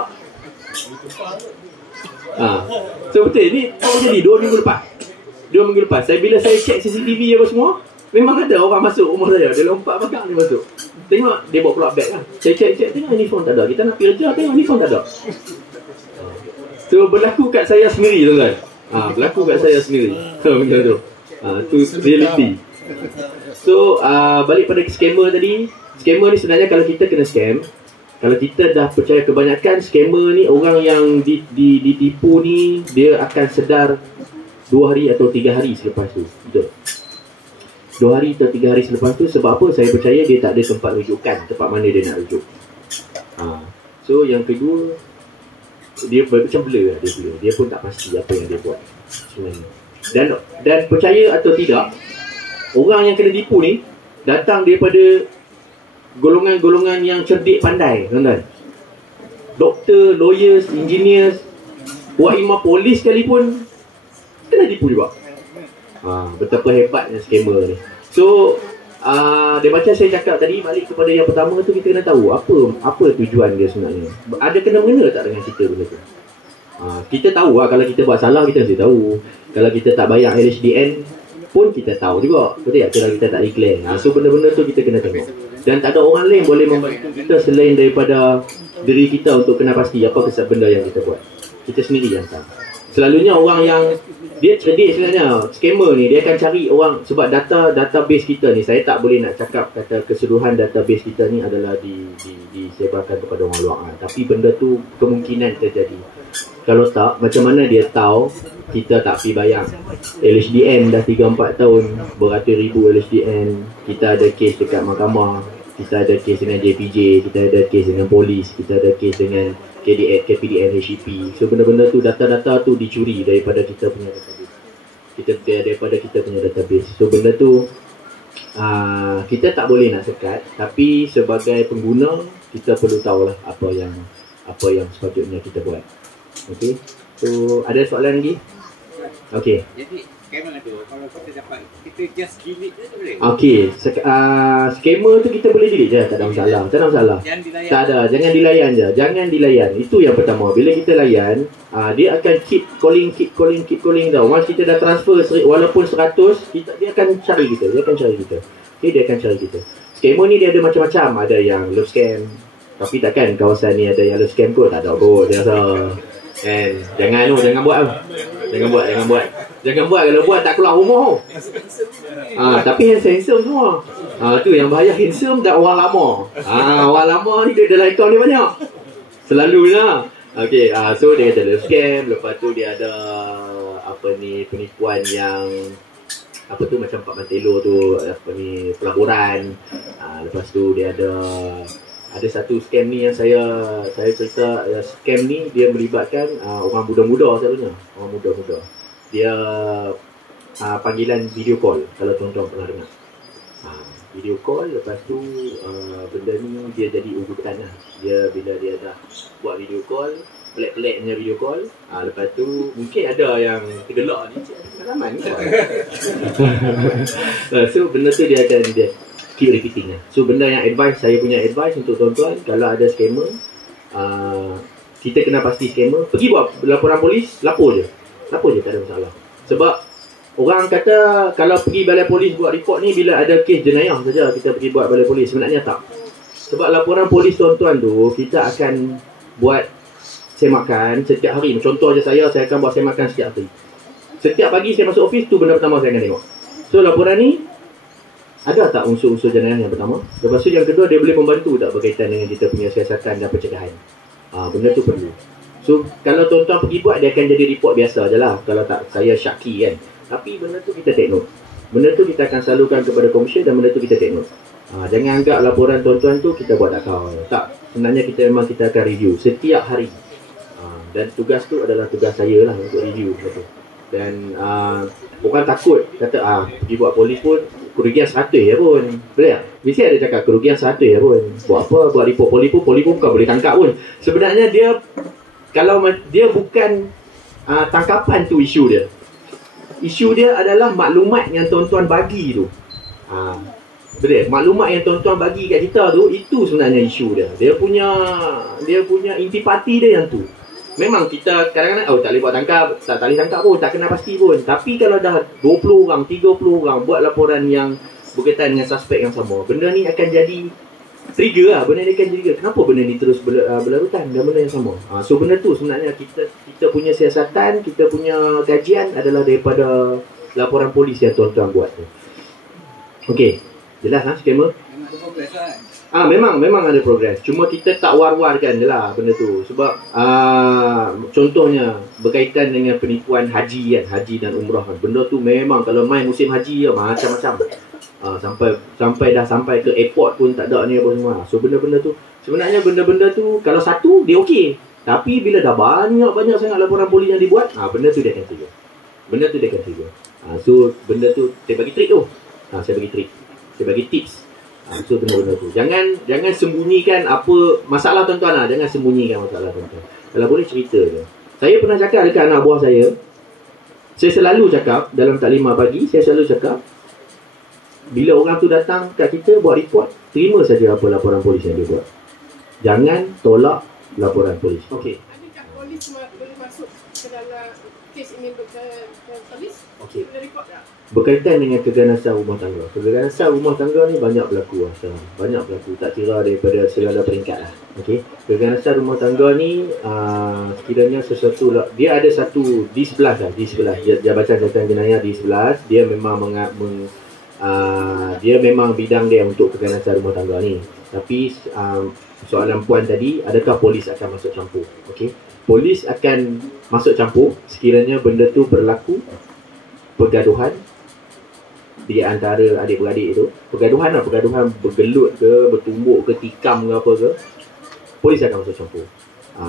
So betul, ni baru jadi 2 minggu lepas. 2 minggu lepas, bila saya cek CCTV apa semua, memang ada orang masuk rumah saya. Dia lompat pagar, dia masuk. Tengok, dia bawa pula beg lah. Saya cek, tengok uniform tak ada. Kita nak pergi kerja, tengok uniform tak ada. So berlaku kat saya sendiri tuan-tuan. Berlaku kat saya sendiri. So macam tu. Tu reality. So balik pada scammer tadi. Scammer ni sebenarnya kalau kita kena scam, kalau kita dah percaya kebanyakan scammer ni, orang yang ditipu ni, dia akan sedar 2 hari atau 3 hari selepas tu. Betul. 2 hari atau 3 hari selepas tu. Sebab apa? Saya percaya dia tak ada tempat rujukan, tempat mana dia nak rujuk. So yang kedua, dia macam blur lah, dia pun tak pasti apa yang dia buat sebenarnya. Dan percaya atau tidak, orang yang kena tipu ni datang daripada golongan-golongan yang cerdik pandai, tuan-tuan. Doktor, lawyers, engineers, buat imam polis sekalipun kena tipu juga. Betapa hebatnya scammer ni. So dia macam saya cakap tadi, balik kepada yang pertama tu, kita kena tahu apa tujuan dia sebenarnya. Ada kena-mengena tak dengan kita benda tu? Kita tahu lah, kalau kita buat salah kita mesti tahu. Kalau kita tak bayar LHDN pun kita tahu juga, betul tak? Kalau kita tak declare. So benda-benda tu kita kena tengok. Dan tak ada orang lain boleh membantu kita selain daripada diri kita untuk kena pasti apa kesalahan benda yang kita buat. Kita sendiri yang tahu. Selalunya orang yang dia cerdik sebenarnya, scammer ni, dia akan cari orang. Sebab database kita ni, saya tak boleh nak cakap kata keseluruhan database kita ni adalah disebarkan kepada orang luar. Tapi benda tu kemungkinan terjadi. Kalau tak, macam mana dia tahu kita tak pergi bayar LHDN dah 3-4 tahun, beratus ribu LHDN. Kita ada kes dekat mahkamah, kita ada kes dengan JPJ, kita ada kes dengan polis, kita ada kes dengan KPDN, HEP. So benda-benda tu, data-data tu dicuri daripada kita punya database. So benda tu kita tak boleh nak sekat, tapi sebagai pengguna kita perlu tahulah apa yang sepatutnya kita buat. Okey. So ada soalan lagi? Okey. Jadi scammer tu kalau kita dapat, kita just delete je tu boleh? Okey, scammer tu kita boleh delete je, tak ada masalah. Tak ada masalah. Tak ada, jangan dilayan je. Jangan dilayan. Itu yang pertama. Bila kita layan, dia akan keep calling tau. Once kita dah transfer walaupun 100, dia akan cari kita. Okey, dia akan cari kita. Scammer ni dia ada macam-macam. Ada yang love scam. Tapi takkan kawasan ni ada yang love scam kot? Tak ada kot. Dia rasa jangan buat. Kalau buat tak keluar rumah. Tapi handsome semua. Tu yang bahaya, handsome dan orang lama. Orang lama ni dia dalam akaun dia banyak. Selalunya. Okey, so dia ada love scam, lepas tu dia ada penipuan yang macam Pak Mantelo tu, pelaburan. Lepas tu dia ada ada satu scam ni yang saya cerita. Scam ni dia melibatkan orang muda-muda selalunya. Orang muda-muda. Dia panggilan video call, kalau tuan-tuan pernah dengar. Video call, lepas tu benda ni dia jadi urutan lah. Dia bila dia dah buat video call, pelik-peliknya video call, lepas tu mungkin ada yang tergelak ni, pengalaman ni. So benda tu dia akan dia keep repeating lah. So benda yang saya punya advice untuk tuan-tuan, kalau ada scammer, kita kena pasti scammer, pergi buat laporan polis, lapor je, tak ada masalah. Sebab orang kata kalau pergi balai polis buat report ni, bila ada kes jenayah saja kita pergi buat balai polis. Sebenarnya tak. Sebab laporan polis tuan-tuan tu, kita akan buat semakan setiap hari. Contoh je saya akan buat semakan setiap hari. Setiap pagi saya masuk office, tu benda pertama saya akan tengok. So laporan ni ada tak unsur-unsur jenayah yang pertama? Lepas tu yang kedua, dia boleh membantu tak berkaitan dengan kita punya siasatan dan pencegahan. Benda tu perlu. So kalau tuan-tuan pergi buat, dia akan jadi report biasa je lah. Kalau tak, saya syaki kan. Tapi benda tu kita take note. Benda tu kita akan salurkan kepada komersial dan benda tu kita take note. Jangan anggap laporan tuan-tuan tu kita buat akal. Tak. Sebenarnya kita akan review setiap hari. Dan tugas tu adalah tugas saya lah untuk review. Betul. Dan orang takut kata pergi buat polis pun kerugian 100 je pun. Boleh tak? Mesti ada cakap kerugian 100 je pun. Buat apa? Buat report polis pun bukan boleh tangkap pun. Sebenarnya dia, kalau dia bukan tangkapan tu isu dia. Isu dia adalah maklumat yang tuan-tuan bagi tu. Betul? Maklumat yang tuan-tuan bagi kat kita tu, itu sebenarnya isu dia. Dia punya intipati dia yang tu. Memang kita kadang-kadang tak boleh buat tangkap, tak boleh tangkap pun, tak kena pasti pun. Tapi kalau dah 20 orang, 30 orang buat laporan yang berkaitan dengan suspek yang sama, benda ni akan jadi trigger lah. Benda ni akan trigger. Kenapa benda ni terus berlarutan dan benda yang sama? So benda tu sebenarnya kita punya siasatan, kita punya kajian adalah daripada laporan polis yang tuan-tuan buat tu. Okey, jelas lah skema? Memang ada progres. Cuma kita tak war-warkan je lah benda tu. Sebab contohnya berkaitan dengan penipuan haji kan, haji dan umrah kan. Benda tu memang kalau main musim haji macam-macam. Sampai ke airport pun tak ada ni apa semua. So benda-benda tu sebenarnya benda-benda tu kalau satu dia okey. Tapi bila dah banyak sangat laporan polis yang dibuat, benda tu dia akan trigger. So benda tu saya bagi trik tu. Saya bagi tips. So benda-benda tu. Jangan sembunyikan apa masalah tuan-tuan lah. Jangan sembunyikan masalah tuan-tuan. Kalau boleh cerita je. Saya pernah cakap dekat anak buah saya. Saya selalu cakap dalam taklimah pagi, saya selalu cakap, bila orang tu datang kat kita buat report, terima saja apa laporan polis yang dia buat. Jangan tolak laporan polis. Okey. Adakah polis boleh masuk ke dalam kes ini polis? Okey. Boleh report tak? Berkaitan dengan keganasan rumah tangga. Keganasan rumah tangga ni banyak berlaku lah. Banyak berlaku. Tak kira daripada segala peringkat lah. Okey. Keganasan rumah tangga ni sekiranya sesuatu lah. Dia ada satu di sebelah. Jabatan Jabatan Jenayah di sebelah. Dia memang dia memang bidang dia untuk keganasan rumah tangga ni. Tapi soalan puan tadi, adakah polis akan masuk campur? Okey. Polis akan masuk campur sekiranya benda tu berlaku pergaduhan di antara adik-beradik itu. Pergaduhan bergelut ke, bertumbuk ke, tikam ke apa ke, polis akan masuk campur.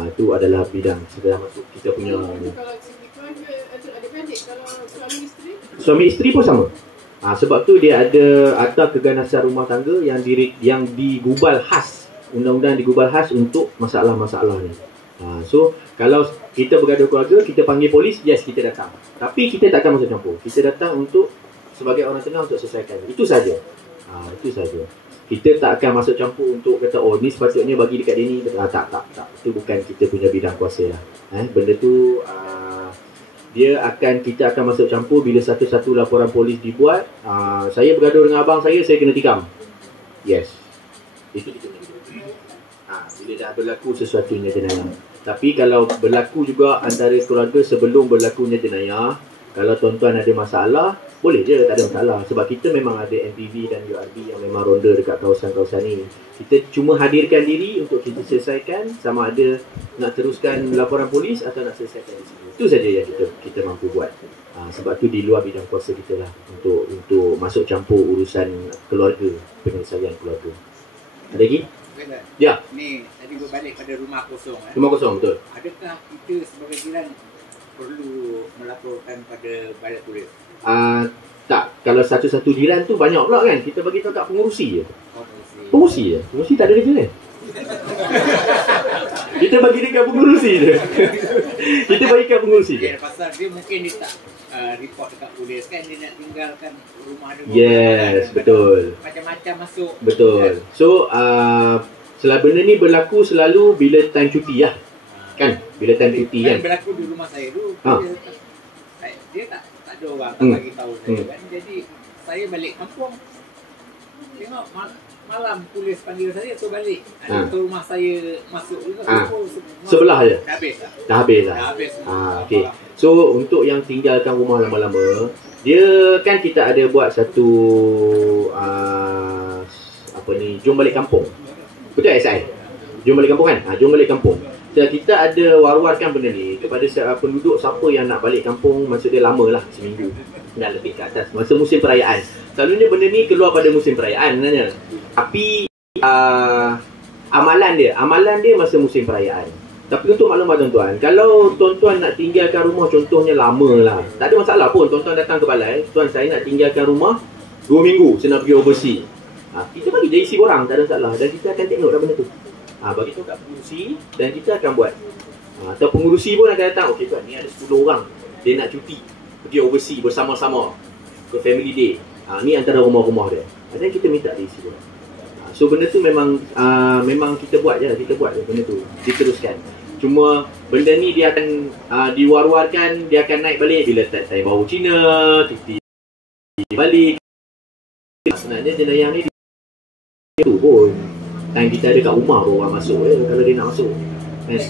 Itu adalah bidang sudah masuk kita punya. Kalau adik-beradik, kalau suami isteri pun sama. Sebab tu dia ada akta keganasan rumah tangga yang digubal khas, undang-undang digubal khas untuk masalah-masalah ni. So kalau kita bergaduh keluarga, kita panggil polis, yes kita datang. Tapi kita tak akan masuk campur. Kita datang untuk sebagai orang tengah untuk selesaikan. Itu saja. Itu saja. Kita tak akan masuk campur untuk kata ni sepatutnya bagi dekat dia ni. Tak. Itu bukan kita punya bidang kuasa lah. Benda tu kita akan masuk campur bila satu-satu laporan polis dibuat. Saya bergaduh dengan abang saya kena tikam. Yes. Itu kita kena. Bila dah berlaku sesuatunya jenayah. Tapi kalau berlaku juga antara keluarga sebelum berlakunya jenayah, kalau tuan-tuan ada masalah, boleh je, tak ada masalah. Sebab kita memang ada MPV dan URB yang memang ronda dekat kawasan-kawasan ni. Kita cuma hadirkan diri untuk kita selesaikan, sama ada nak teruskan laporan polis atau nak selesaikan di sini. Itu saja yang kita mampu buat. Sebab tu di luar bidang kuasa kita lah untuk masuk campur urusan keluarga, penyelesaian keluarga. Ada lagi? Ustaz. Ya, Ni tadi berbalik pada rumah kosong. rumah kosong betul. Adakah kita sebagai jiran perlu melaporkan pada balai polis? Tak, kalau satu-satu jiran tu banyak pula kan. Kita bagi tahu kat pengurusi je. Oh, polisi. Pengurusi je. Pengurusi tak ada kerja kan? Kita bagi dekat pengurusi je. Kita bagi kat pengurusi je. Ya, pasal dia mungkin dia tak report dekat polis kan, dia nak tinggalkan rumah dia. Yes, betul. Macam-macam masuk. Betul. So, benda ni berlaku selalu bila time cuti lah. Kan? Bila time cuti kan? Berlaku di rumah saya tu. Ha. Dia tak ada orang tak bagi tahu saya kan. Jadi saya balik kampung. Tengok malam polis panggil saya tu balik. Ke rumah saya masuk juga. Sebelah je? Dah habis lah. Dah habis lah? Dah habis. Okay. So, untuk yang tinggalkan rumah lama-lama, dia kan kita ada buat satu jom balik kampung. Betul SI? Jom balik kampung kan? Jom balik kampung. So, kita ada war-warkan benda ni kepada penduduk siapa yang nak balik kampung, maksud dia lama lah, seminggu dan lebih ke atas, masa musim perayaan. Selalunya benda ni keluar pada musim perayaan sebenarnya. Tapi amalan dia masa musim perayaan. Tapi untuk maklumat tuan-tuan, kalau tuan-tuan nak tinggalkan rumah contohnya lama lah, tak ada masalah pun. Tuan-tuan datang ke balai, tuan saya nak tinggalkan rumah 2 minggu, saya nak pergi overseas. Kita bagi dia isi borang, tak ada masalah. Dan kita akan tengok dah benda tu. Bagi tahu kat pengurusi dan kita akan buat. Atau pengurusi pun akan datang, okey tuan, ni ada 10 orang, dia nak cuti, pergi overseas bersama-sama ke family day. Ni antara rumah-rumah dia. Dan kita minta dia isi borang. So benda tu memang kita buat je benda tu, diteruskan. Cuma benda ni dia akan diwar-warkan, dia akan naik balik bila time baru Cina, cuti balik. Sebenarnya jenayah ni tu pun time kita ada kat rumah baru orang masuk kalau dia nak masuk kan.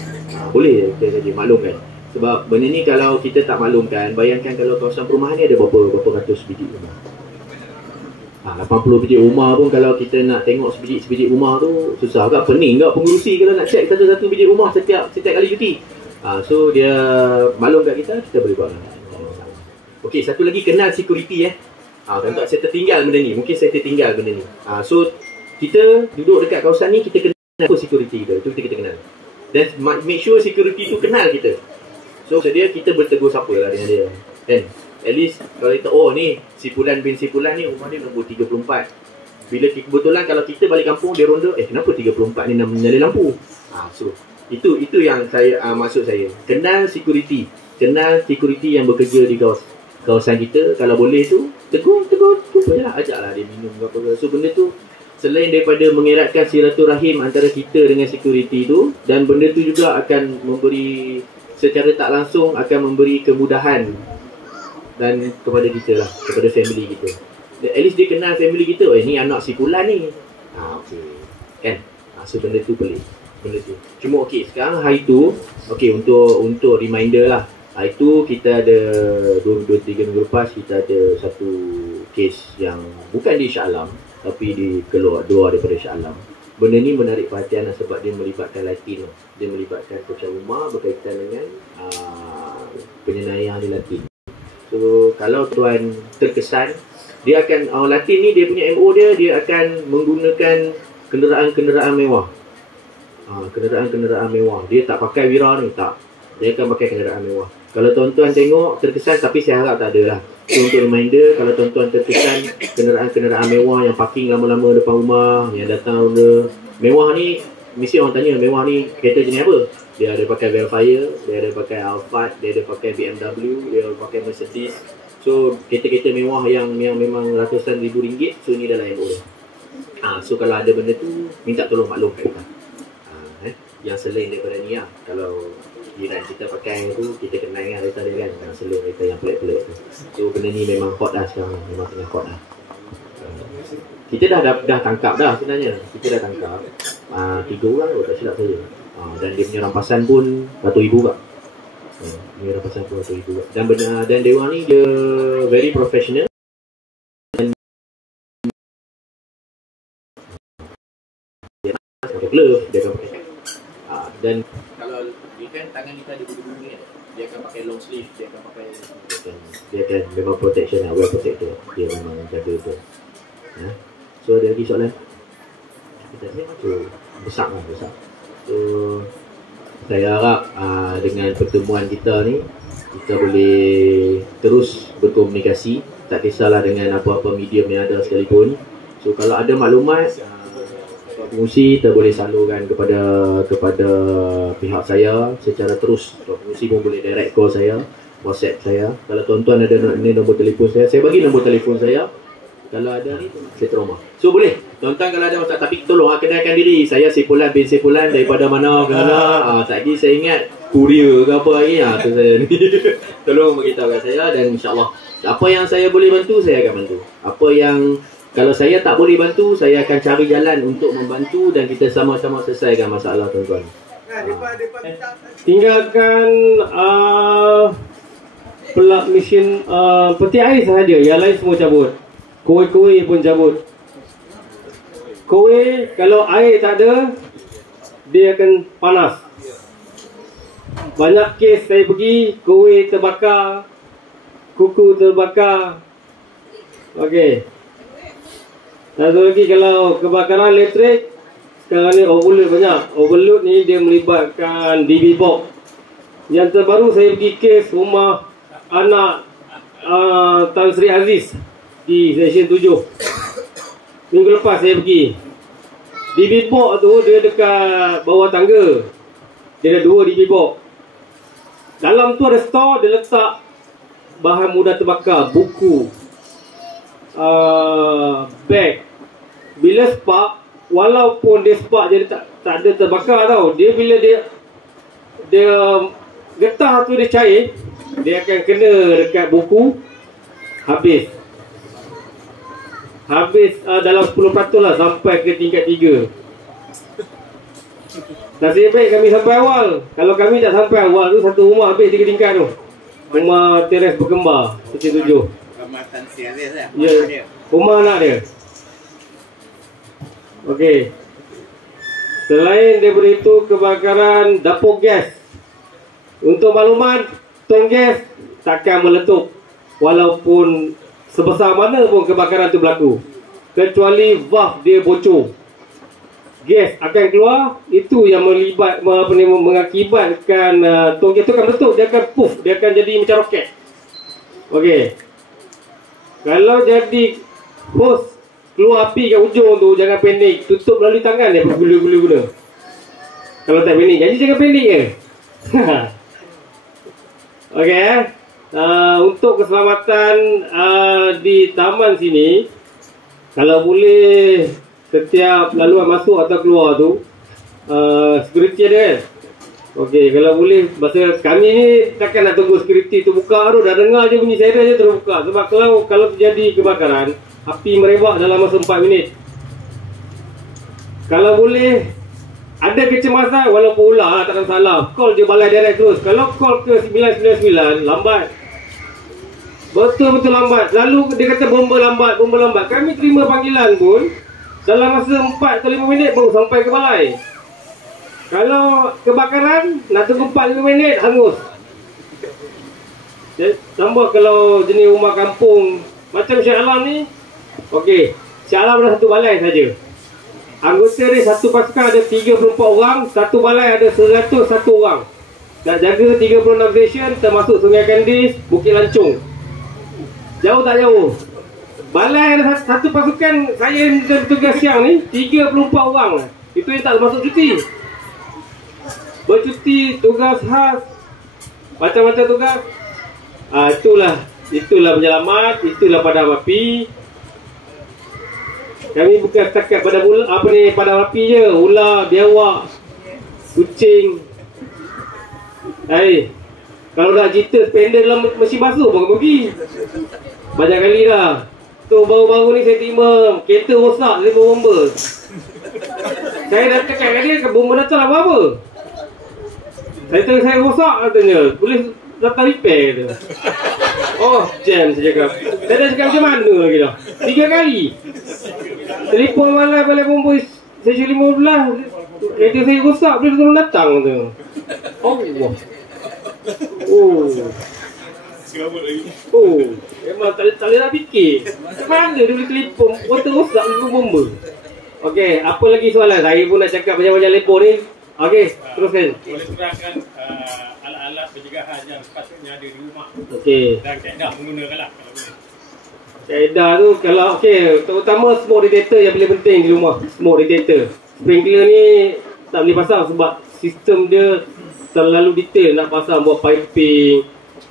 Boleh kita saja maklumkan. Sebab benda ni kalau kita tak maklumkan, bayangkan kalau kawasan perumahan ni ada berapa ratus biji rumah. 80 biji rumah pun kalau kita nak tengok sebiji rumah tu susah agak, pening agak pengurusi kalau nak check satu-satu biji rumah setiap kali cuti. So dia maklum kat kita boleh buat. Okey, satu lagi kenal security Tentu saya tertinggal benda ni. Mungkin saya tertinggal benda ni. So kita duduk dekat kawasan ni, kita kenal security kita. Itu kita kenal. Dan make sure security tu kenal kita. So sedia kita bertegur siapa lah dengan dia. Kan? At least kalau kita, ni si Fulan bin si Fulan ni rumah dia nombor 34. Bila kebetulan kalau kita balik kampung dia ronda, kenapa 34 ni nak menyala lampu? So itu yang saya maksud saya. Kenal security yang bekerja di kawasan kita. Kalau boleh tu tegur je lah, ajaklah dia minum ke apa. So benda tu selain daripada mengeratkan silaturahim antara kita dengan security tu, dan benda tu juga akan memberi, secara tak langsung akan memberi kemudahan dan kepada kita lah, kepada family kita. At least dia kenal family kita, ni anak si Fulan ni. Okey. Kan? So benda tu pelik. Benda tu. Cuma sekarang hari tu, untuk reminder lah. Hari tu kita ada 2-3 minggu lepas kita ada satu kes yang bukan di Shah Alam, tapi di keluar daripada Shah Alam. Benda ni menarik perhatian sebab dia melibatkan Latin. Dia melibatkan pecah rumah berkaitan dengan penjenayah di Latin. So kalau tuan terkesan, dia akan Latin ni dia punya MO dia akan menggunakan kenderaan-kenderaan mewah. Kenderaan-kenderaan mewah. Dia tak pakai Wira ni, tak. Dia akan pakai kenderaan mewah. Kalau tuan-tuan tengok terkesan, tapi saya harap tak ada lah. So untuk reminder, kalau tuan-tuan terkesan kenderaan-kenderaan mewah yang parking lama-lama depan rumah, yang datang ronda mewah ni, mesti orang tanya mewah ni kereta jenis apa? Dia ada pakai Velfire, dia ada pakai Alphard, dia ada pakai BMW, dia ada pakai Mercedes. So kereta-kereta mewah yang memang ratusan ribu ringgit. So ni dalam MO dia. So kalau ada benda tu, minta tolong maklum kat kita. Yang selain daripada ni lah, kalau jiran kita pakai tu, kita kenal dengan kereta dia kan, yang selain kereta yang pelik-pelik tu. So benda ni memang hot dah sekarang, memang tengah hot dah. Kita dah tangkap dah sebenarnya. Kita dah tangkap 3 orang tak silap saya. Dan dia punya rampasan pun RM100,000 kak. Dia rampasan pun RM100,000 kak. Dan dia orang ni dia very professional. Dan dia pakai glove, dia akan pakai. Dan kalau dia kan tangan kita ada bulu-bulu ni, dia akan pakai long sleeve, dia akan pakai, dia akan memang protection lah, well protected. Dia memang jaga tu. So ada lagi soalan? Kita tengok tu. besar. So saya harap dengan pertemuan kita ni kita boleh terus berkomunikasi, tak kisahlah dengan apa-apa medium yang ada sekalipun. So kalau ada maklumat pengurusi kita boleh salurkan kepada pihak saya secara terus. Pengurusi pun boleh direct call saya, WhatsApp saya. Kalau tuan-tuan ada nombor telefon saya bagi nombor telefon saya. Kalau ada ni saya trauma. So boleh. Tuan-tuan kalau ada masalah, tapi tolong kenalkan diri. Saya Saifulan bin Saifulan daripada mana ke mana. Tak lagi saya ingat kurier ke apa lagi. Tu saya ni. Tolong beritahukan saya dan insya-Allah apa yang saya boleh bantu saya akan bantu. Apa yang kalau saya tak boleh bantu, saya akan cari jalan untuk membantu dan kita sama-sama selesaikan masalah tuan-tuan. Tinggalkan pelak mesin peti air sahaja, yang lain semua cabut. Kuih-kuih pun cabut. Kuih kalau air tak ada, dia akan panas. Banyak kes saya pergi, kuih terbakar, kuku terbakar. Okey. Satu lagi, kalau kebakaran elektrik sekarang ni overload banyak. Overload ni dia melibatkan DB box. Yang terbaru saya pergi kes rumah anak Tan Sri Aziz di Seksyen 7. Minggu lepas saya pergi. DB box tu dia dekat bawah tangga. Dia ada 2 DB box. Dalam tu ada store, dia letak bahan mudah terbakar, buku, beg. Bila spark, walaupun dia spark jadi tak ada terbakar tau. Dia bila dia getah tu dia cair, dia akan kena dekat buku, habis dalam 10% lah sampai ke tingkat 3. Nasib baik kami sampai awal. Kalau kami tak sampai awal tu, satu rumah habis 3 tingkat tu. Rumah teres berkembar Seksyen 7. Rumah Tan Sri Aziz lah. Ya, rumah anak dia. Okey. Selain daripada itu, kebakaran dapur gas. Untuk maklumat, tong gas takkan meletup walaupun sebesar mana pun kebakaran itu berlaku, kecuali valve dia bocor. Gas akan keluar. Itu yang mengakibatkan tong gas itu akan meletup. Dia akan puff, dia akan jadi macam roket. Okey. Kalau jadi hose keluar api kat ujung tu, jangan panik. Tutup melalui tangan dia bergula-gula. Kalau tak panik, jadi jangan panik je. Okey. Untuk keselamatan di taman sini, kalau boleh setiap laluan masuk atau keluar tu security ada kan. Okey, kalau boleh, masa kami ni takkan nak tunggu security tu buka tu, dah dengar je bunyi siren je terus buka. Sebab kalau terjadi kebakaran, api merebak dalam masa 4 minit. Kalau boleh, ada kecemasan walaupun ular tak ada salah, call je balai direct terus. Kalau call ke 999 lambat, betul-betul lambat. Lalu dia kata bomba lambat. Kami terima panggilan pun dalam masa 4 atau 5 minit baru sampai ke balai. Kalau kebakaran nak tunggu 4-5 minit hangus. Tambah kalau jenis rumah kampung macam Syekh Alam ni, okey, Syekh Alam ada satu balai saja. Anggota dia satu pasukan ada 34 orang, satu balai ada 101 orang. Nak jaga 36 station termasuk Sungai Kandis, Bukit Lancung. Jauh tak jauh. Balai ada satu pasukan, saya yang bertugas siang ni 34 orang. Itu yang tak termasuk cuti. Bercuti, tugas khas, macam-macam tugas. Itulah penyelamat, itulah padam api. Kami bukan setakat padam api je. Ular, biawak, kucing. Kalau nak cerita spender dalam mesin basuh pun pergi. Banyak kali dah. Tu baru-baru ni saya terima kereta rosak dari bomba. Saya dah cakap kat dia, bomba datang apa-apa. Saya rosak katanya. Boleh datang repair tu. Oh, jam saya cakap. Saya dah cakap macam mana lagi dah. 3 kali. Telefon balai bomba Seksyen 15. Kereta saya rosak, boleh turun datang tu. Allah. Memang tak boleh nak fikir. Mana dia boleh telefon, motor rosak dengan bomba. Okey, apa lagi soalan? Saya pun nak cakap banyak-banyak lepo ni. Okey, teruskan. Boleh terangkan alat-alat pencegahan yang sepatutnya ada di rumah. Okey. Dan kaedah menggunakanlah kalau boleh. Kaedah tu kalau okey, terutama smoke detector yang paling penting di rumah. Smoke detector. Sprinkler ni tak boleh pasang sebab sistem dia terlalu detail nak pasang buat piping.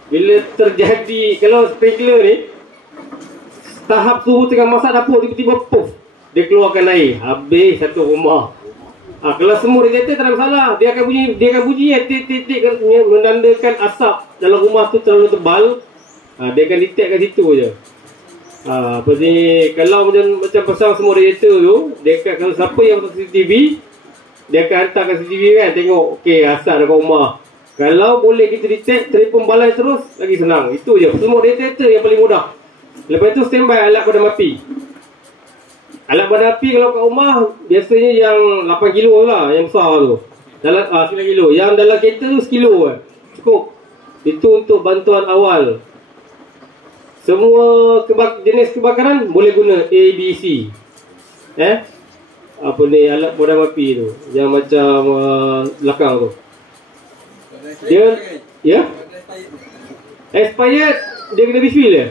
Bila terjadi kalau sprinkler ni tahap suhu tengah masak dapur tiba-tiba puff, dia keluarkan air, habis satu rumah. Kalau smoke detector tak ada masalah, dia akan bunyi titik-titik menandakan asap dalam rumah tu terlalu tebal. Dia akan detect kat situ je. Apa ni, kalau macam pasang smoke detector tu, dia akan, kalau siapa yang pasang CCTV, dia akan hantar kat CCTV kan, tengok okey asap dekat rumah. Kalau boleh kita detect, telefon balai terus, lagi senang. Itu je, smoke detector yang paling mudah. Lepas tu standby alat padam api. Alat padam api kalau kat rumah biasanya yang 8 kilo lah, yang besar tu. Dalam 9 kilo. Yang dalam kereta tu 1 kilo kan. Cukup. Itu untuk bantuan awal. Semua jenis kebakaran boleh guna A, B, C. Apa ni, alat padam api tu, yang macam belakang tu. Dia expired, dia kena refill dia.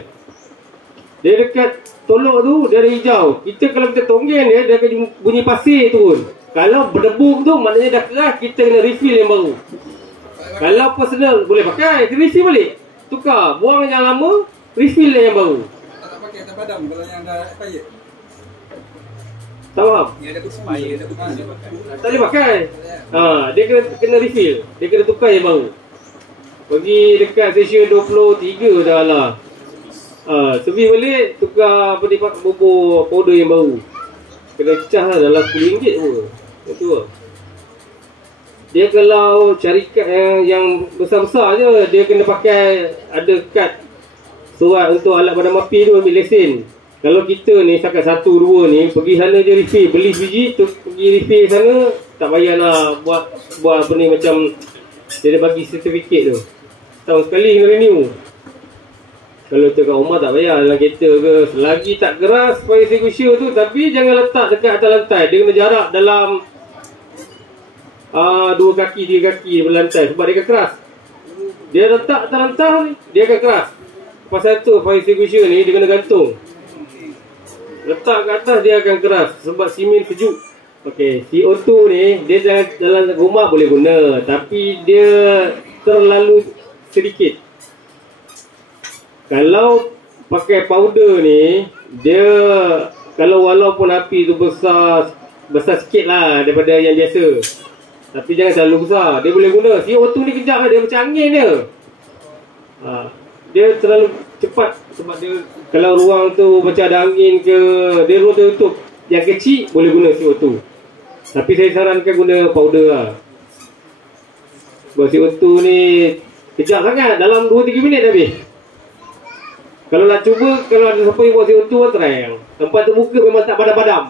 Dia dekat tolok tu, dia ada hijau. Kita kalau kita tonggeng dia akan bunyi pasir turun. Kalau berdebu tu maknanya dah keras, kita kena refill yang baru. Kalau personal boleh pakai, kita refill balik. Tukar, buang yang lama, refill yang baru. Tak pakai, tak padam kalau yang dah expired. Tak faham? Yang dah expired, dah pakai. Tak boleh pakai. Dia kena refill. Dia kena tukar yang baru. Pergi dekat stesen 23 dah lah. Servis balik, tukar apa ni, bubur powder yang baru. Kena cas lah dalam RM10 pun. Itu lah. Dia kalau syarikat yang besar-besar je, dia kena pakai, ada kad surat untuk alat padam api tu, ambil lesen. Kalau kita ni setakat 1-2 ni, pergi sana je refill, beli biji tu, pergi refill sana, tak payahlah buat apa ni, macam dia bagi sertifikat tu. Tahun sekali kena renew. Kalau dekat rumah tak payah, dalam kereta ke, selagi tak keras fire extinguisher tu, tapi jangan letak dekat atas lantai. Dia kena jarak dalam 2 kaki, 3 kaki berlantai, sebab dia akan keras. Dia letak atas lantai, dia akan keras. Pasal tu fire extinguisher ni dia kena gantung. Letak ke atas dia akan keras sebab simen sejuk. Okey, CO2 ni dia dalam rumah boleh guna, tapi dia terlalu sedikit. Kalau pakai powder ni, dia kalau walaupun api tu besar sikit lah daripada yang biasa, tapi jangan terlalu besar. Dia boleh guna. CO2 ni kejap lah, dia macam angin dia. Dia terlalu cepat sebab dia, kalau ruang tu macam ada angin ke, dia ruang tertutup. Yang kecil boleh guna CO2. Tapi saya sarankan guna powder lah. Sebab CO2 ni kejap sangat, dalam 2-3 minit dah habis. Kalau nak cuba, kalau ada siapa yang buat CO2, try. Tempat terbuka memang tak padam-padam.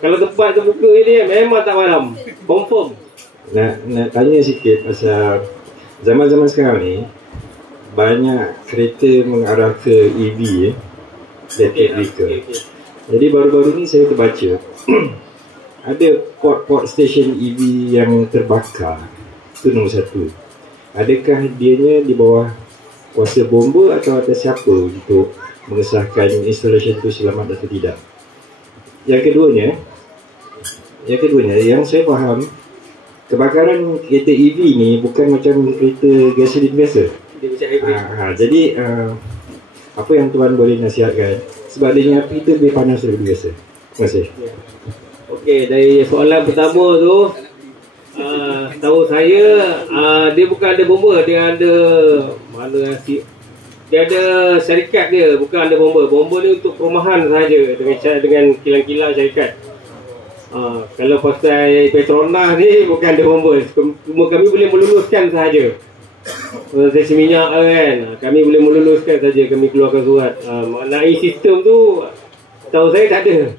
Kalau tempat terbuka ni memang tak padam. Confirm. Nak tanya sikit pasal zaman-zaman sekarang ni, banyak kereta mengarah ke EV, electric vehicle. Jadi baru-baru ni saya terbaca ada port station EV yang terbakar. Itu nombor 1. Adakah dianya di bawah kuasa bomba atau atas siapa untuk mengesahkan installation itu selamat atau tidak? Yang keduanya, yang saya faham, kebakaran kereta EV ni bukan macam kereta gasolin biasa. Jadi apa yang tuan boleh nasihatkan, sebab dia api tu lebih panas daripada biasa. Terima kasih. Okey, dari soalan pertama tu, tahu saya dia bukan ada bomba, dia ada dia ada syarikat dia, bukan ada bomba. Bomba ni untuk perumahan sahaja dengan kilang-kilang syarikat. Kalau pasal Petronas ni bukan ada bomba, cuma kami boleh meluluskan sahaja. Stesen minyak kan, kami boleh meluluskan saja, kami keluarkan surat. Mengenai sistem tu, tahu saya tak ada.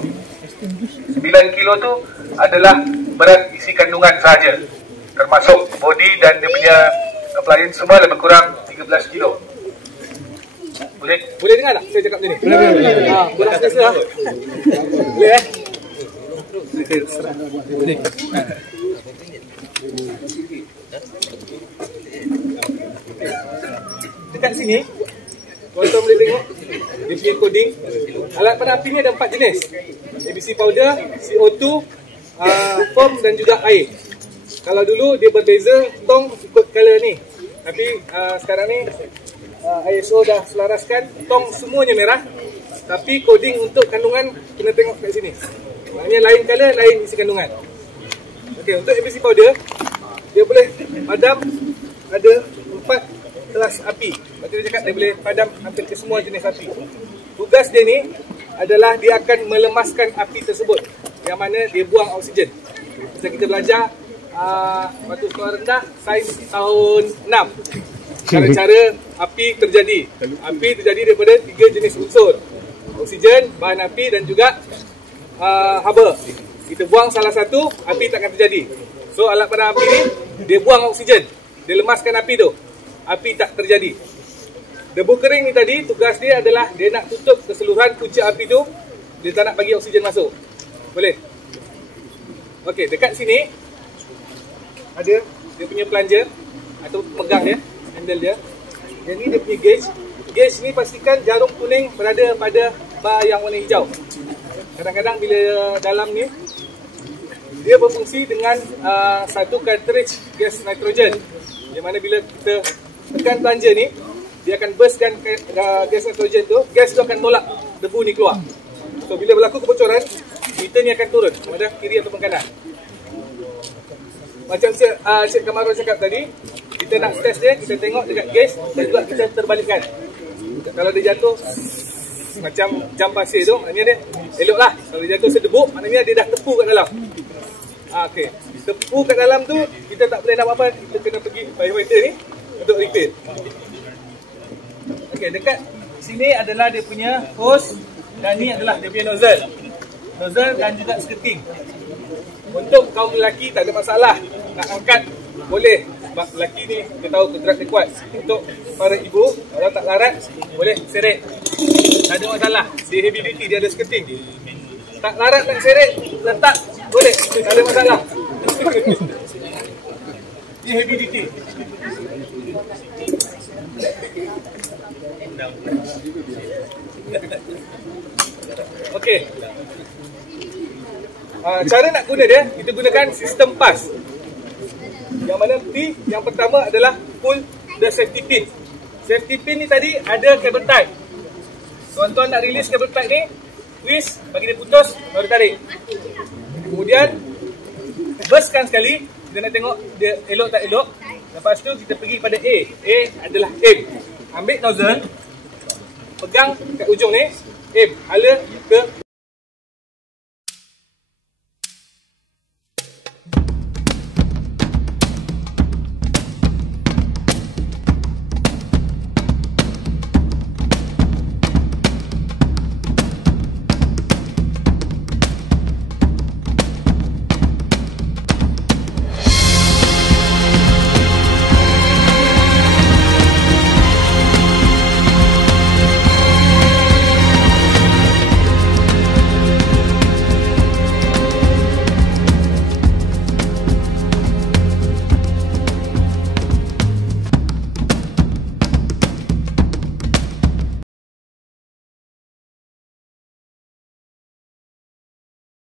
kilo. 9 kilo tu adalah berat isi kandungan sahaja, termasuk body dan dia punya appliance semua lebih kurang 13 kilo. Boleh dengar tak saya cakap macam ni? Boleh. Boleh biasa lah. Boleh Boleh. Dekat sini tuan-tuan boleh tengok dia punya coding. Alat padam api ni ada 4 jenis. ABC powder, CO2, foam dan juga air. Kalau dulu dia berbeza tong ikut color ni. Tapi sekarang ni ISO dah selaraskan tong semuanya merah. Tapi coding untuk kandungan kena tengok kat sini. Maknanya lain color, lain isi kandungan. Okey, untuk ABC powder dia boleh padam ada 4 kelas api. Macam dia cakap dia boleh padam hampir ke semua jenis api. Tugas dia ni adalah dia akan melemaskan api tersebut, yang mana dia buang oksigen. Macam kita belajar waktu sekolah rendah sains tahun 6, cara-cara api terjadi. Api terjadi daripada 3 jenis unsur: oksigen, bahan api dan juga haba. Kita buang salah satu, api tak akan terjadi. So alat padam api ni dia buang oksigen, dia lemaskan api tu, api tak terjadi. Debu kering ni tadi tugas dia adalah dia nak tutup keseluruhan punca api tu, dia tak nak bagi oksigen masuk. Boleh? Okey, dekat sini ada dia punya plunger atau pegang dia, handle dia. Yang ni dia punya gauge. Gauge ni pastikan jarum kuning berada pada bar yang warna hijau. Kadang-kadang bila dalam ni dia berfungsi dengan satu cartridge gas nitrogen, yang mana bila kita tekan plunger ni dia akan burstkan gas nitrogen tu, gas tu akan tolak debu ni keluar. So bila berlaku kebocoran, meter ni akan turun sama ada kiri ataupun kanan. Macam Cik Kamarul cakap tadi, kita nak test dia, kita tengok dekat gas dan juga kita terbalikkan. Kalau dia jatuh macam jam pasir tu, maknanya dia eloklah. Kalau dia jatuh sedebuk, maknanya dia dah tepu kat dalam. Okey, tepu kat dalam tu kita tak boleh nak apa-apa, kita kena pergi firefighter ni untuk repair. Okey, dekat sini adalah dia punya hose dan ni adalah dia punya nozzle. Nozzle dan juga skirting. Untuk kaum lelaki tak ada masalah, nak angkat boleh. Sebab lelaki ni kita tahu kodrat dia kuat. Untuk para ibu, kalau tak larat boleh seret. Tak ada masalah. Dia heavy duty, dia ada skirting. Tak larat nak seret, letak boleh, tak ada masalah. Dia heavy duty. Okey. Cara nak guna dia, kita gunakan sistem PAS. Yang mana P yang pertama adalah pull the safety pin. Safety pin ni tadi ada cable tie. Tuan-tuan nak release cable tie ni, twist, bagi dia putus, baru tarik. Kemudian burstkan sekali, kita nak tengok dia elok tak elok. Lepas tu kita pergi pada A. A adalah aim. Ambil nozzle, pegang kat ujung ni, aim, hala ke